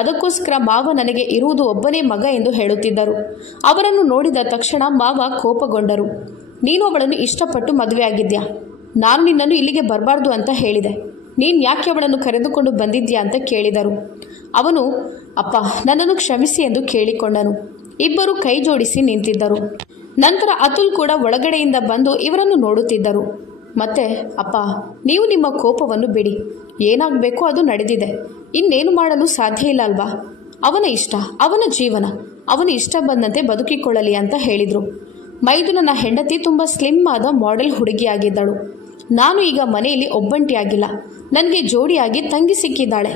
ಅದಕ್ಕೋಸ್ಕರ ಮಾವ ನನಗೆ ಇರುವುದು ಒಬ್ಬನೇ ಮಗ ಎಂದು ಹೇಳುತ್ತಿದ್ದರು. ಅವರನ್ನು ನೋಡಿದ ತಕ್ಷಣ ಮಾವ ಕೋಪಗೊಂಡರು. ನೀನು ಅವಳನ್ನು ಇಷ್ಟಪಟ್ಟು ಮದುವೆಯಾಗಿದ್ಯಾ, ನಾನು ನಿನ್ನನ್ನು ಇಲ್ಲಿಗೆ ಬರಬಾರ್ದು ಅಂತ ಹೇಳಿದೆ, ನೀನು ಯಾಕೆ ಅವಳನ್ನು ಕರೆದುಕೊಂಡು ಬಂದಿದ್ಯಾ ಅಂತ ಕೇಳಿದರು. ಅವನು ಅಪ್ಪ ನನ್ನನ್ನು ಕ್ಷಮಿಸಿ ಎಂದು ಕೇಳಿಕೊಂಡನು. ಇಬ್ಬರು ಕೈ ಜೋಡಿಸಿ ನಿಂತಿದ್ದರು. ನಂತರ ಅತುಲ್ ಕೂಡ ಒಳಗಡೆಯಿಂದ ಬಂದು ಇವರನ್ನು ನೋಡುತ್ತಿದ್ದರು. ಮತ್ತೆ ಅಪ್ಪ, ನೀವು ನಿಮ್ಮ ಕೋಪವನ್ನು ಬಿಡಿ, ಏನಾಗಬೇಕೋ ಅದು ನಡೆದಿದೆ, ಇನ್ನೇನು ಮಾಡಲು ಸಾಧ್ಯ ಇಲ್ಲ ಅಲ್ವಾ? ಅವನ ಇಷ್ಟ, ಅವನ ಜೀವನ, ಅವನು ಇಷ್ಟ ಬಂದಂತೆ ಬದುಕಿಕೊಳ್ಳಲಿ ಅಂತ ಹೇಳಿದರು. ಮೈದುನನ ಹೆಂಡತಿ ತುಂಬ ಸ್ಲಿಮ್ ಆದ ಮಾಡೆಲ್ ಹುಡುಗಿಯಾಗಿದ್ದಳು. ನಾನು ಈಗ ಮನೆಯಲ್ಲಿ ಒಬ್ಬಂಟಿಯಾಗಿಲ್ಲ, ನನಗೆ ಜೋಡಿಯಾಗಿ ತಂಗಿ ಸಿಕ್ಕಿದ್ದಾಳೆ.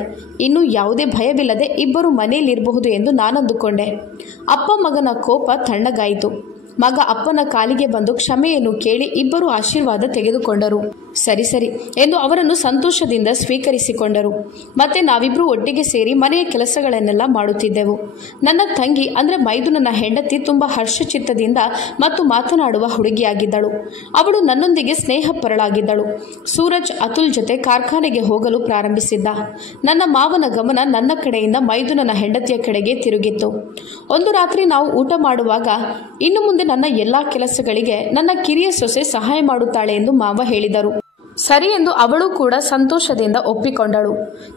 ಇನ್ನು ಯಾವುದೇ ಭಯವಿಲ್ಲದೆ ಇಬ್ಬರು ಮನೆಯಲ್ಲಿರಬಹುದು ಎಂದು ನಾನಂದುಕೊಂಡೆ. ಅಪ್ಪ ಮಗನ ಕೋಪ ತಣ್ಣಗಾಯಿತು. ಮಗ ಅಪ್ಪನ ಕಾಲಿಗೆ ಬಂದು ಕ್ಷಮೆಯನ್ನು ಕೇಳಿ ಇಬ್ಬರು ಆಶೀರ್ವಾದ ತೆಗೆದುಕೊಂಡರು. ಸರಿ ಸರಿ ಎಂದು ಅವರನ್ನು ಸಂತೋಷದಿಂದ ಸ್ವೀಕರಿಸಿಕೊಂಡರು. ಮತ್ತೆ ನಾವಿಬ್ಬರು ಒಟ್ಟಿಗೆ ಸೇರಿ ಮನೆಯ ಕೆಲಸಗಳನ್ನೆಲ್ಲ ಮಾಡುತ್ತಿದ್ದೆವು. ನನ್ನ ತಂಗಿ ಅಂದರೆ ಮೈದುನನ ಹೆಂಡತಿ ತುಂಬ ಹರ್ಷಚಿತ್ತದಿಂದ ಮತ್ತು ಮಾತನಾಡುವ ಹುಡುಗಿಯಾಗಿದ್ದಳು. ಅವಳು ನನ್ನೊಂದಿಗೆ ಸ್ನೇಹಪರಳಾಗಿದ್ದಳು. ಸೂರಜ್ ಅತುಲ್ ಜೊತೆ ಕಾರ್ಖಾನೆಗೆ ಹೋಗಲು ಪ್ರಾರಂಭಿಸಿದ್ದ. ನನ್ನ ಮಾವನ ಗಮನ ನನ್ನ ಕಡೆಯಿಂದ ಮೈದುನನ ಹೆಂಡತಿಯ ಕಡೆಗೆ ತಿರುಗಿತ್ತು. ಒಂದು ರಾತ್ರಿ ನಾವು ಊಟ ಮಾಡುವಾಗ ಇನ್ನು ಮುಂದೆ ನನ್ನ ಎಲ್ಲ ಕೆಲಸಗಳಿಗೆ ನನ್ನ ಕಿರಿಯ ಸೊಸೆ ಸಹಾಯ ಮಾಡುತ್ತಾಳೆ ಎಂದು ಮಾವ ಹೇಳಿದರು. ಸರಿ ಎಂದು ಅವಳು ಕೂಡ ಸಂತೋಷದಿಂದ ಒಪ್ಪಿಕೊಂಡಳು.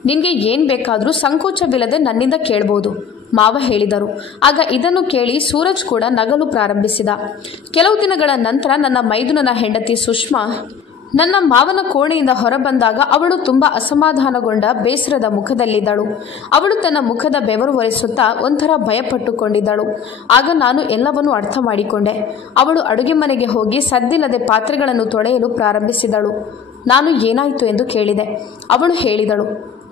ನಿನಗೆ ಏನು ಬೇಕಾದರೂ ಸಂಕೋಚವಿಲ್ಲದೆ ನನ್ನಿಂದ ಕೇಳಬಹುದು ಮಾವ ಹೇಳಿದರು. ಆಗ ಇದನ್ನು ಕೇಳಿ ಸೂರಜ್ ಕೂಡ ನಗಲು ಪ್ರಾರಂಭಿಸಿದ. ಕೆಲವು ದಿನಗಳ ನಂತರ ನನ್ನ ಮೈದುನನ ಹೆಂಡತಿ ಸುಷ್ಮಾ ನನ್ನ ಮಾವನ ಕೋಣೆಯಿಂದ ಹೊರಬಂದಾಗ ಅವಳು ತುಂಬ ಅಸಮಾಧಾನಗೊಂಡ ಬೇಸರದ ಮುಖದಲ್ಲಿದ್ದಳು. ಅವಳು ತನ್ನ ಮುಖದ ಬೆವರು ಒರೆಸುತ್ತಾ ಒಂಥರ ಭಯಪಟ್ಟುಕೊಂಡಿದ್ದಳು. ಆಗ ನಾನು ಎಲ್ಲವನ್ನೂ ಅರ್ಥ ಮಾಡಿಕೊಂಡೆ. ಅವಳು ಅಡುಗೆ ಮನೆಗೆ ಹೋಗಿ ಸದ್ದಿಲ್ಲದೆ ಪಾತ್ರೆಗಳನ್ನು ತೊಳೆಯಲು ಪ್ರಾರಂಭಿಸಿದಳು. ನಾನು ಏನಾಯಿತು ಎಂದು ಕೇಳಿದೆ. ಅವಳು ಹೇಳಿದಳು,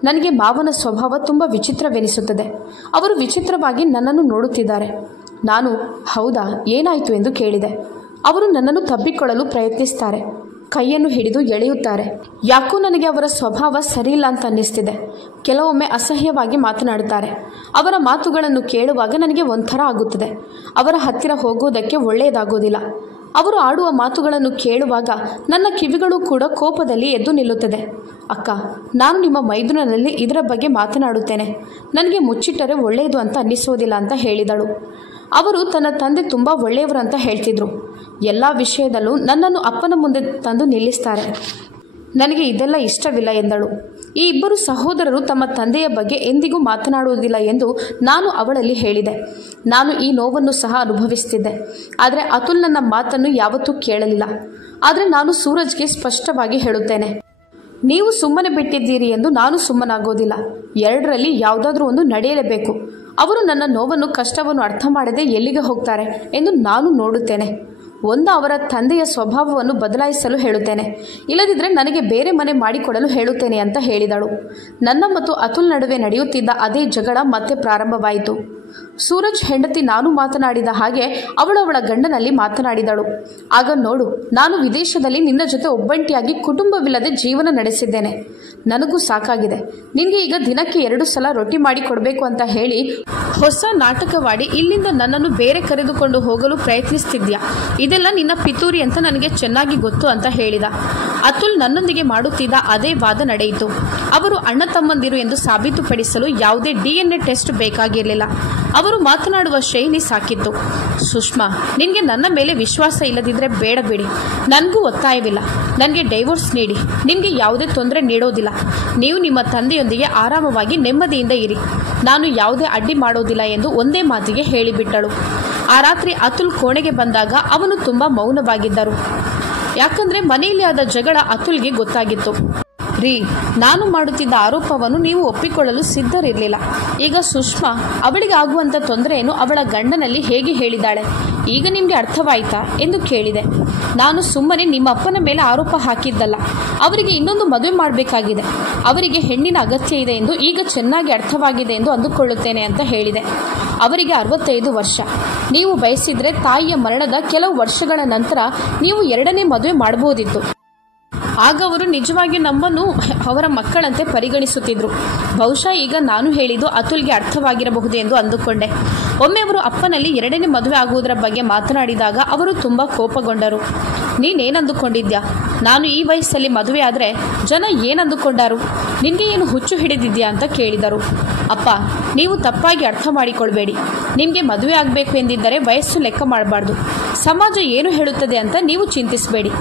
ನನಗೆ ಮಾವನ ಸ್ವಭಾವ ತುಂಬ ವಿಚಿತ್ರವೆನಿಸುತ್ತದೆ. ಅವರು ವಿಚಿತ್ರವಾಗಿ ನನ್ನನ್ನು ನೋಡುತ್ತಿದ್ದಾರೆ. ನಾನು ಹೌದಾ, ಏನಾಯಿತು ಎಂದು ಕೇಳಿದೆ. ಅವರು ನನ್ನನ್ನು ತಬ್ಬಿಕೊಳ್ಳಲು ಪ್ರಯತ್ನಿಸ್ತಾರೆ, ಕೈಯನ್ನು ಹಿಡಿದು ಎಳೆಯುತ್ತಾರೆ. ಯಾಕೋ ನನಗೆ ಅವರ ಸ್ವಭಾವ ಸರಿಯಿಲ್ಲ ಅಂತ ಅನ್ನಿಸ್ತಿದೆ. ಕೆಲವೊಮ್ಮೆ ಅಸಹ್ಯವಾಗಿ ಮಾತನಾಡುತ್ತಾರೆ. ಅವರ ಮಾತುಗಳನ್ನು ಕೇಳುವಾಗ ನನಗೆ ಒಂಥರ ಆಗುತ್ತದೆ. ಅವರ ಹತ್ತಿರ ಹೋಗೋದಕ್ಕೆ ಒಳ್ಳೆಯದಾಗೋದಿಲ್ಲ. ಅವರು ಆಡುವ ಮಾತುಗಳನ್ನು ಕೇಳುವಾಗ ನನ್ನ ಕಿವಿಗಳು ಕೂಡ ಕೋಪದಲ್ಲಿ ಎದ್ದು ನಿಲ್ಲುತ್ತದೆ. ಅಕ್ಕ, ನಾನು ನಿಮ್ಮ ಮೈದುನನಲ್ಲಿ ಇದರ ಬಗ್ಗೆ ಮಾತನಾಡುತ್ತೇನೆ. ನನಗೆ ಮುಚ್ಚಿಟ್ಟರೆ ಒಳ್ಳೆಯದು ಅಂತ ಅನ್ನಿಸೋದಿಲ್ಲ ಅಂತ ಹೇಳಿದಳು. ಅವರು ತನ್ನ ತಂದೆ ತುಂಬ ಒಳ್ಳೆಯವರು ಅಂತ ಹೇಳ್ತಿದ್ರು. ಎಲ್ಲ ವಿಷಯದಲ್ಲೂ ನನ್ನನ್ನು ಅಪ್ಪನ ಮುಂದೆ ತಂದು ನಿಲ್ಲಿಸ್ತಾರೆ. ನನಗೆ ಇದೆಲ್ಲ ಇಷ್ಟವಿಲ್ಲ ಎಂದಳು. ಈ ಇಬ್ಬರು ಸಹೋದರರು ತಮ್ಮ ತಂದೆಯ ಬಗ್ಗೆ ಎಂದಿಗೂ ಮಾತನಾಡುವುದಿಲ್ಲ ಎಂದು ನಾನು ಅವಳಲ್ಲಿ ಹೇಳಿದೆ. ನಾನು ಈ ನೋವನ್ನು ಸಹ ಅನುಭವಿಸ್ತಿದ್ದೆ. ಆದರೆ ಅತುಲ್ ನನ್ನ ಮಾತನ್ನು ಯಾವತ್ತೂ ಕೇಳಲಿಲ್ಲ. ಆದರೆ ನಾನು ಸೂರಜ್ಗೆ ಸ್ಪಷ್ಟವಾಗಿ ಹೇಳುತ್ತೇನೆ, ನೀವು ಸುಮ್ಮನೆ ಬಿಟ್ಟಿದ್ದೀರಿ ಎಂದು ನಾನು ಸುಮ್ಮನಾಗೋದಿಲ್ಲ. ಎರಡರಲ್ಲಿ ಯಾವುದಾದ್ರೂ ಒಂದು ನಡೆಯಲೇಬೇಕು. ಅವರು ನನ್ನ ನೋವನ್ನು ಕಷ್ಟವನ್ನು ಅರ್ಥ ಮಾಡದೆ ಎಲ್ಲಿಗೆ ಹೋಗ್ತಾರೆ ಎಂದು ನಾನು ನೋಡುತ್ತೇನೆ. ಒಂದು ಅವರ ತಂದೆಯ ಸ್ವಭಾವವನ್ನು ಬದಲಾಯಿಸಲು ಹೇಳುತ್ತೇನೆ, ಇಲ್ಲದಿದ್ದರೆ ನನಗೆ ಬೇರೆ ಮನೆ ಮಾಡಿಕೊಡಲು ಹೇಳುತ್ತೇನೆ ಅಂತ ಹೇಳಿದಳು. ನನ್ನ ಮತ್ತು ಅತುಲ್ ನಡುವೆ ನಡೆಯುತ್ತಿದ್ದ ಅದೇ ಜಗಳ ಮತ್ತೆ ಪ್ರಾರಂಭವಾಯಿತು. ಸೂರಜ್ ಹೆಂಡತಿ ನಾನು ಮಾತನಾಡಿದ ಹಾಗೆ ಅವಳ ಗಂಡನಲ್ಲಿ ಮಾತನಾಡಿದಳು. ಆಗ ನೋಡು, ನಾನು ವಿದೇಶದಲ್ಲಿ ನಿನ್ನ ಜೊತೆ ಒಬ್ಬಂಟಿಯಾಗಿ ಕುಟುಂಬವಿಲ್ಲದೆ ಜೀವನ ನಡೆಸಿದ್ದೇನೆ. ನನಗೂ ಸಾಕಾಗಿದೆ. ನಿನಗೆ ಈಗ ದಿನಕ್ಕೆ 2 ಸಲ ರೊಟ್ಟಿ ಮಾಡಿ ಕೊಡಬೇಕು ಅಂತ ಹೇಳಿ ಹೊಸ ನಾಟಕವಾಡಿ ಇಲ್ಲಿಂದ ನನ್ನನ್ನು ಬೇರೆ ಕರೆದುಕೊಂಡು ಹೋಗಲು ಪ್ರಯತ್ನಿಸ್ತಿದ್ಯಾ. ಇದೆಲ್ಲ ನಿನ್ನ ಪಿತೂರಿ ಅಂತ ನನಗೆ ಚೆನ್ನಾಗಿ ಗೊತ್ತು ಅಂತ ಹೇಳಿದ. ಅತುಲ್ ನನ್ನೊಂದಿಗೆ ಮಾಡುತ್ತಿದ್ದ ಅದೇ ವಾದ ನಡೆಯಿತು. ಅವರು ಅಣ್ಣ ತಮ್ಮಂದಿರು ಎಂದು ಸಾಬೀತುಪಡಿಸಲು ಯಾವುದೇ DNA ಟೆಸ್ಟ್ ಬೇಕಾಗಿರಲಿಲ್ಲ. ಅವರು ಮಾತನಾಡುವ ಶೈಲಿ ಸಾಕಿತ್ತು. ಸುಷ್ಮಾ, ನಿನಗೆ ನನ್ನ ಮೇಲೆ ವಿಶ್ವಾಸ ಇಲ್ಲದಿದ್ದರೆ ಬೇಡ ಬಿಡಿ. ನನಗೂ ಒತ್ತಾಯವಿಲ್ಲ. ನನಗೆ ಡೈವೋರ್ಸ್ ನೀಡಿ. ನಿಮಗೆ ಯಾವುದೇ ತೊಂದರೆ ನೀಡೋದಿಲ್ಲ. ನೀವು ನಿಮ್ಮ ತಂದೆಯೊಂದಿಗೆ ಆರಾಮವಾಗಿ ನೆಮ್ಮದಿಯಿಂದ ಇರಿ. ನಾನು ಯಾವುದೇ ಅಡ್ಡಿ ಮಾಡೋದಿಲ್ಲ ಎಂದು ಒಂದೇ ಮಾತಿಗೆ ಹೇಳಿಬಿಟ್ಟಳು. ಆ ರಾತ್ರಿ ಅತುಲ್ ಕೋಣೆಗೆ ಬಂದಾಗ ಅವನು ತುಂಬ ಮೌನವಾಗಿದ್ದರು. ಯಾಕಂದರೆ ಮನೆಯಲ್ಲಿ ಆದ ಜಗಳ ಅತುಲ್ಗೆ ಗೊತ್ತಾಗಿತ್ತು. ರೀ, ನಾನು ಮಾಡುತ್ತಿದ್ದ ಆರೋಪವನ್ನು ನೀವು ಒಪ್ಪಿಕೊಳ್ಳಲು ಸಿದ್ಧರಿರಲಿಲ್ಲ. ಈಗ ಸುಷ್ಮಾ ಅವಳಿಗೆ ಆಗುವಂಥ ತೊಂದರೆಯನ್ನು ಅವಳ ಗಂಡನಲ್ಲಿ ಹೇಗೆ ಹೇಳಿದ್ದಾಳೆ, ಈಗ ನಿಮಗೆ ಅರ್ಥವಾಯಿತಾ ಎಂದು ಕೇಳಿದೆ. ನಾನು ಸುಮ್ಮನೆ ನಿಮ್ಮ ಅಪ್ಪನ ಮೇಲೆ ಆರೋಪ ಹಾಕಿದ್ದಲ್ಲ. ಅವರಿಗೆ ಇನ್ನೊಂದು ಮದುವೆ ಮಾಡಬೇಕಾಗಿದೆ. ಅವರಿಗೆ ಹೆಣ್ಣಿನ ಅಗತ್ಯ ಇದೆ ಎಂದು ಈಗ ಚೆನ್ನಾಗಿ ಅರ್ಥವಾಗಿದೆ ಎಂದು ಅಂದುಕೊಳ್ಳುತ್ತೇನೆ ಅಂತ ಹೇಳಿದೆ. ಅವರಿಗೆ 65 ವರ್ಷ. ನೀವು ಬಯಸಿದರೆ ತಾಯಿಯ ಮರಣದ ಕೆಲವು ವರ್ಷಗಳ ನಂತರ ನೀವು 2ನೇ ಮದುವೆ ಮಾಡಬಹುದಿತ್ತು. ಆಗ ಅವರು ನಿಜವಾಗಿಯೂ ನಮ್ಮನ್ನು ಅವರ ಮಕ್ಕಳಂತೆ ಪರಿಗಣಿಸುತ್ತಿದ್ದರು. ಬಹುಶಃ ಈಗ ನಾನು ಹೇಳಿದ್ದು ಅತುಲ್ಗೆ ಅರ್ಥವಾಗಿರಬಹುದು ಎಂದು ಅಂದುಕೊಂಡೆ. ಒಮ್ಮೆ ಅವರು ಅಪ್ಪನಲ್ಲಿ 2ನೇ ಮದುವೆ ಆಗುವುದರ ಬಗ್ಗೆ ಮಾತನಾಡಿದಾಗ ಅವರು ತುಂಬ ಕೋಪಗೊಂಡರು. ನೀನೇನಂದುಕೊಂಡಿದ್ಯಾ? ನಾನು ಈ ವಯಸ್ಸಲ್ಲಿ ಮದುವೆ ಆದರೆ ಜನ ಏನಂದುಕೊಂಡಾರು? ನಿನಗೆ ಏನು ಹುಚ್ಚು ಹಿಡಿದಿದ್ಯಾ ಅಂತ ಕೇಳಿದರು. ಅಪ್ಪ, ನೀವು ತಪ್ಪಾಗಿ ಅರ್ಥ ಮಾಡಿಕೊಳ್ಬೇಡಿ. ನಿಮಗೆ ಮದುವೆ ಆಗಬೇಕು ಎಂದಿದ್ದರೆ ವಯಸ್ಸು ಲೆಕ್ಕ ಮಾಡಬಾರ್ದು. ಸಮಾಜ ಏನು ಹೇಳುತ್ತದೆ ಅಂತ ನೀವು ಚಿಂತಿಸಬೇಡಿ.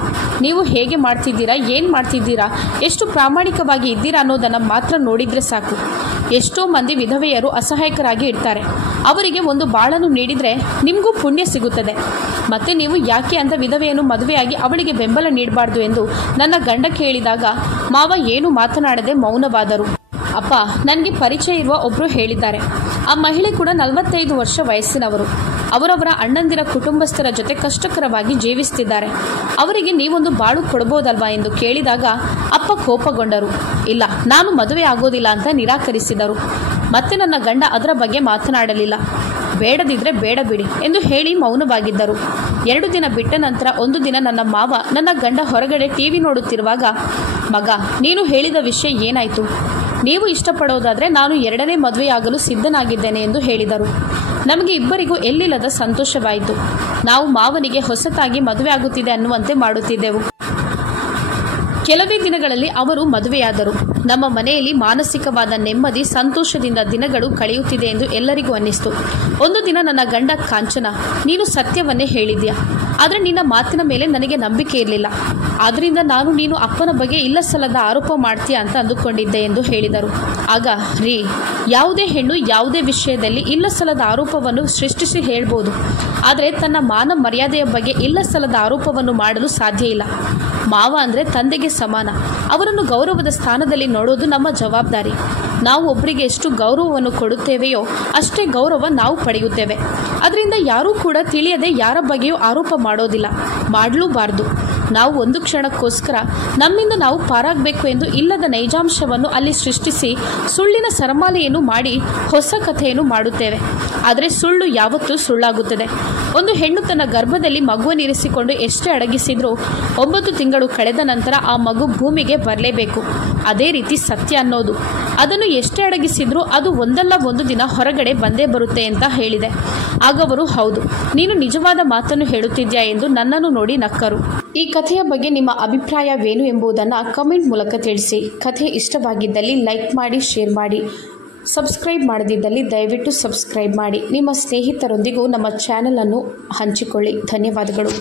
ನೀವು ಹೇಗೆ ಮಾಡ್ತಿದ್ದೀರಾ, ಏನು ಮಾಡ್ತಿದ್ದೀರಾ, ಎಷ್ಟು ಪ್ರಾಮಾಣಿಕವಾಗಿ ಇದ್ದೀರಾ ಅನ್ನೋದನ್ನು ಮಾತ್ರ ನೋಡಿದರೆ ಸಾಕು. ಎಷ್ಟೋ ಮಂದಿ ವಿಧವೆಯರು ಅಸಹಾಯಕರಾಗಿ ಇರ್ತಾರೆ. ಅವರಿಗೆ ಒಂದು ಬಾಳನ್ನು ನೀಡಿದರೆ ನಿಮಗೂ ಪುಣ್ಯ ಸಿಗುತ್ತದೆ. ಮತ್ತೆ ನೀವು ಯಾಕೆ ಅಂತ ವಿಧವೆಯನ್ನು ಮದುವೆಯಾಗಿ ಅವಳಿಗೆ ಬೆಂಬಲ ನೀಡಬಾರ್ದು ಎಂದು ನನ್ನ ಗಂಡ ಕೇಳಿದಾಗ ಮಾವ ಏನು ಮಾತನಾಡದೆ ಮೌನವಾದರು. ಅಪ್ಪ, ನನಗೆ ಪರಿಚಯ ಇರುವ ಒಬ್ಬರು ಹೇಳಿದ್ದಾರೆ. ಆ ಮಹಿಳೆ ಕೂಡ 45 ವರ್ಷ ವಯಸ್ಸಿನವರು. ಅವರವರ ಅಣ್ಣಂದಿರ ಕುಟುಂಬಸ್ಥರ ಜೊತೆ ಕಷ್ಟಕರವಾಗಿ ಜೀವಿಸುತ್ತಿದ್ದಾರೆ. ಅವರಿಗೆ ನೀವೊಂದು ಬಾಳು ಕೊಡಬಹುದಲ್ವಾ ಎಂದು ಕೇಳಿದಾಗ ಅಪ್ಪ ಕೋಪಗೊಂಡರು. ಇಲ್ಲ, ನಾನು ಮದುವೆ ಆಗೋದಿಲ್ಲ ಅಂತ ನಿರಾಕರಿಸಿದರು. ಮತ್ತೆ ನನ್ನ ಗಂಡ ಅದರ ಬಗ್ಗೆ ಮಾತನಾಡಲಿಲ್ಲ. ಬೇಡದಿದ್ರೆ ಬೇಡ ಬಿಡಿ ಎಂದು ಹೇಳಿ ಮೌನವಾಗಿದ್ದರು. 2 ದಿನ ಬಿಟ್ಟ ನಂತರ ಒಂದು ದಿನ ನನ್ನ ಮಾವ ನನ್ನ ಗಂಡ ಹೊರಗಡೆ TV ನೋಡುತ್ತಿರುವಾಗ, ಮಗ, ನೀನು ಹೇಳಿದ ವಿಷಯ ಏನಾಯಿತು? ನೀವು ಇಷ್ಟಪಡೋದಾದರೆ ನಾನು 2ನೇ ಮದುವೆಯಾಗಲು ಸಿದ್ಧನಾಗಿದ್ದೇನೆ ಎಂದು ಹೇಳಿದರು. ನಮಗೆ ಇಬ್ಬರಿಗೂ ಎಲ್ಲಿಲ್ಲದ ಸಂತೋಷವಾಯಿತು. ನಾವು ಮಾವನಿಗೆ ಹೊಸತಾಗಿ ಮದುವೆ ಆಗುತ್ತಿದೆ ಅನ್ನುವಂತೆ ಮಾಡುತ್ತಿದ್ದೆವು. ಕೆಲವೇ ದಿನಗಳಲ್ಲಿ ಅವರು ಮದುವೆಯಾದರು. ನಮ್ಮ ಮನೆಯಲ್ಲಿ ಮಾನಸಿಕವಾದ ನೆಮ್ಮದಿ, ಸಂತೋಷದಿಂದ ದಿನಗಳು ಕಳೆಯುತ್ತಿದೆ ಎಂದು ಎಲ್ಲರಿಗೂ ಅನ್ನಿಸ್ತು. ಒಂದು ದಿನ ನನ್ನ ಗಂಡ, ಕಾಂಚನ, ನೀನು ಸತ್ಯವನ್ನೇ ಹೇಳಿದ್ಯಾ, ಆದರೆ ನಿನ್ನ ಮಾತಿನ ಮೇಲೆ ನನಗೆ ನಂಬಿಕೆ ಇರಲಿಲ್ಲ. ಆದ್ದರಿಂದ ನೀನು ಅಪ್ಪನ ಬಗ್ಗೆ ಇಲ್ಲಸಲ್ಲದ ಆರೋಪ ಮಾಡ್ತೀಯಾ ಅಂತ ಅಂದುಕೊಂಡಿದ್ದೆ ಎಂದು ಹೇಳಿದರು. ಆಗ, ರೀ, ಯಾವುದೇ ಹೆಣ್ಣು ಯಾವುದೇ ವಿಷಯದಲ್ಲಿ ಇಲ್ಲಸಲ್ಲದ ಆರೋಪವನ್ನು ಸೃಷ್ಟಿಸಿ ಹೇಳ್ಬೋದು, ಆದರೆ ತನ್ನ ಮಾನ ಮರ್ಯಾದೆಯ ಬಗ್ಗೆ ಇಲ್ಲಸಲ್ಲದ ಆರೋಪವನ್ನು ಮಾಡಲು ಸಾಧ್ಯ ಇಲ್ಲ. ಮಾವ ಅಂದರೆ ತಂದೆಗೆ ಸಮಾನ. ಅವರನ್ನು ಗೌರವದ ಸ್ಥಾನದಲ್ಲಿ ನೋಡೋದು ನಮ್ಮ ಜವಾಬ್ದಾರಿ. ನಾವು ಒಬ್ಬರಿಗೆ ಎಷ್ಟು ಗೌರವವನ್ನು ಕೊಡುತ್ತೇವೆಯೋ ಅಷ್ಟೇ ಗೌರವ ನಾವು ಪಡೆಯುತ್ತೇವೆ. ಅದರಿಂದ ಯಾರೂ ಕೂಡ ತಿಳಿಯದೆ ಯಾರ ಬಗ್ಗೆಯೂ ಆರೋಪ ಮಾಡೋದಿಲ್ಲ, ಮಾಡಲೂಬಾರ್ದು. ನಾವು ಒಂದು ಕ್ಷಣಕ್ಕೋಸ್ಕರ ನಮ್ಮಿಂದ ನಾವು ಪಾರಾಗಬೇಕು ಎಂದು ಇಲ್ಲದ ನೈಜಾಂಶವನ್ನು ಅಲ್ಲಿ ಸೃಷ್ಟಿಸಿ ಸುಳ್ಳಿನ ಸರಮಾಲೆಯನ್ನು ಮಾಡಿ ಹೊಸ ಕಥೆಯನ್ನು ಮಾಡುತ್ತೇವೆ. ಆದರೆ ಸುಳ್ಳು ಯಾವತ್ತೂ ಸುಳ್ಳಾಗುತ್ತದೆ. ಒಂದು ಹೆಣ್ಣು ತನ್ನ ಗರ್ಭದಲ್ಲಿ ಮಗುವನ್ನಿರಿಸಿಕೊಂಡು ಎಷ್ಟೇ ಅಡಗಿಸಿದ್ರೂ 9 ತಿಂಗಳು ಕಳೆದ ನಂತರ ಆ ಮಗು ಭೂಮಿಗೆ ಬರಲೇಬೇಕು. ಅದೇ ರೀತಿ ಸತ್ಯ ಅನ್ನೋದು, ಅದನ್ನು ಎಷ್ಟೇ ಅಡಗಿಸಿದ್ರೂ ಅದು ಒಂದಲ್ಲ ಒಂದು ದಿನ ಹೊರಗಡೆ ಬಂದೇ ಬರುತ್ತೆ ಅಂತ ಹೇಳಿದೆ. ಆಗ ಅವರು, ಹೌದು, ನೀನು ನಿಜವಾದ ಮಾತನ್ನು ಹೇಳುತ್ತಿದ್ಯಾ ಎಂದು ನನ್ನನ್ನು ನೋಡಿ ನಕ್ಕರು. ಈ ಕಥೆಯ ಬಗ್ಗೆ ನಿಮ್ಮ ಅಭಿಪ್ರಾಯವೇನು ಎಂಬುದನ್ನು ಕಮೆಂಟ್ ಮೂಲಕ ತಿಳಿಸಿ. ಕಥೆ ಇಷ್ಟವಾಗಿದ್ದಲ್ಲಿ ಲೈಕ್ ಮಾಡಿ, ಶೇರ್ ಮಾಡಿ. ಸಬ್ಸ್ಕ್ರೈಬ್ ಮಾಡದಿದ್ದಲ್ಲಿ ದಯವಿಟ್ಟು ಸಬ್ಸ್ಕ್ರೈಬ್ ಮಾಡಿ. ನಿಮ್ಮ ಸ್ನೇಹಿತರೊಂದಿಗೂ ನಮ್ಮ ಚಾನಲನ್ನು ಹಂಚಿಕೊಳ್ಳಿ. ಧನ್ಯವಾದಗಳು.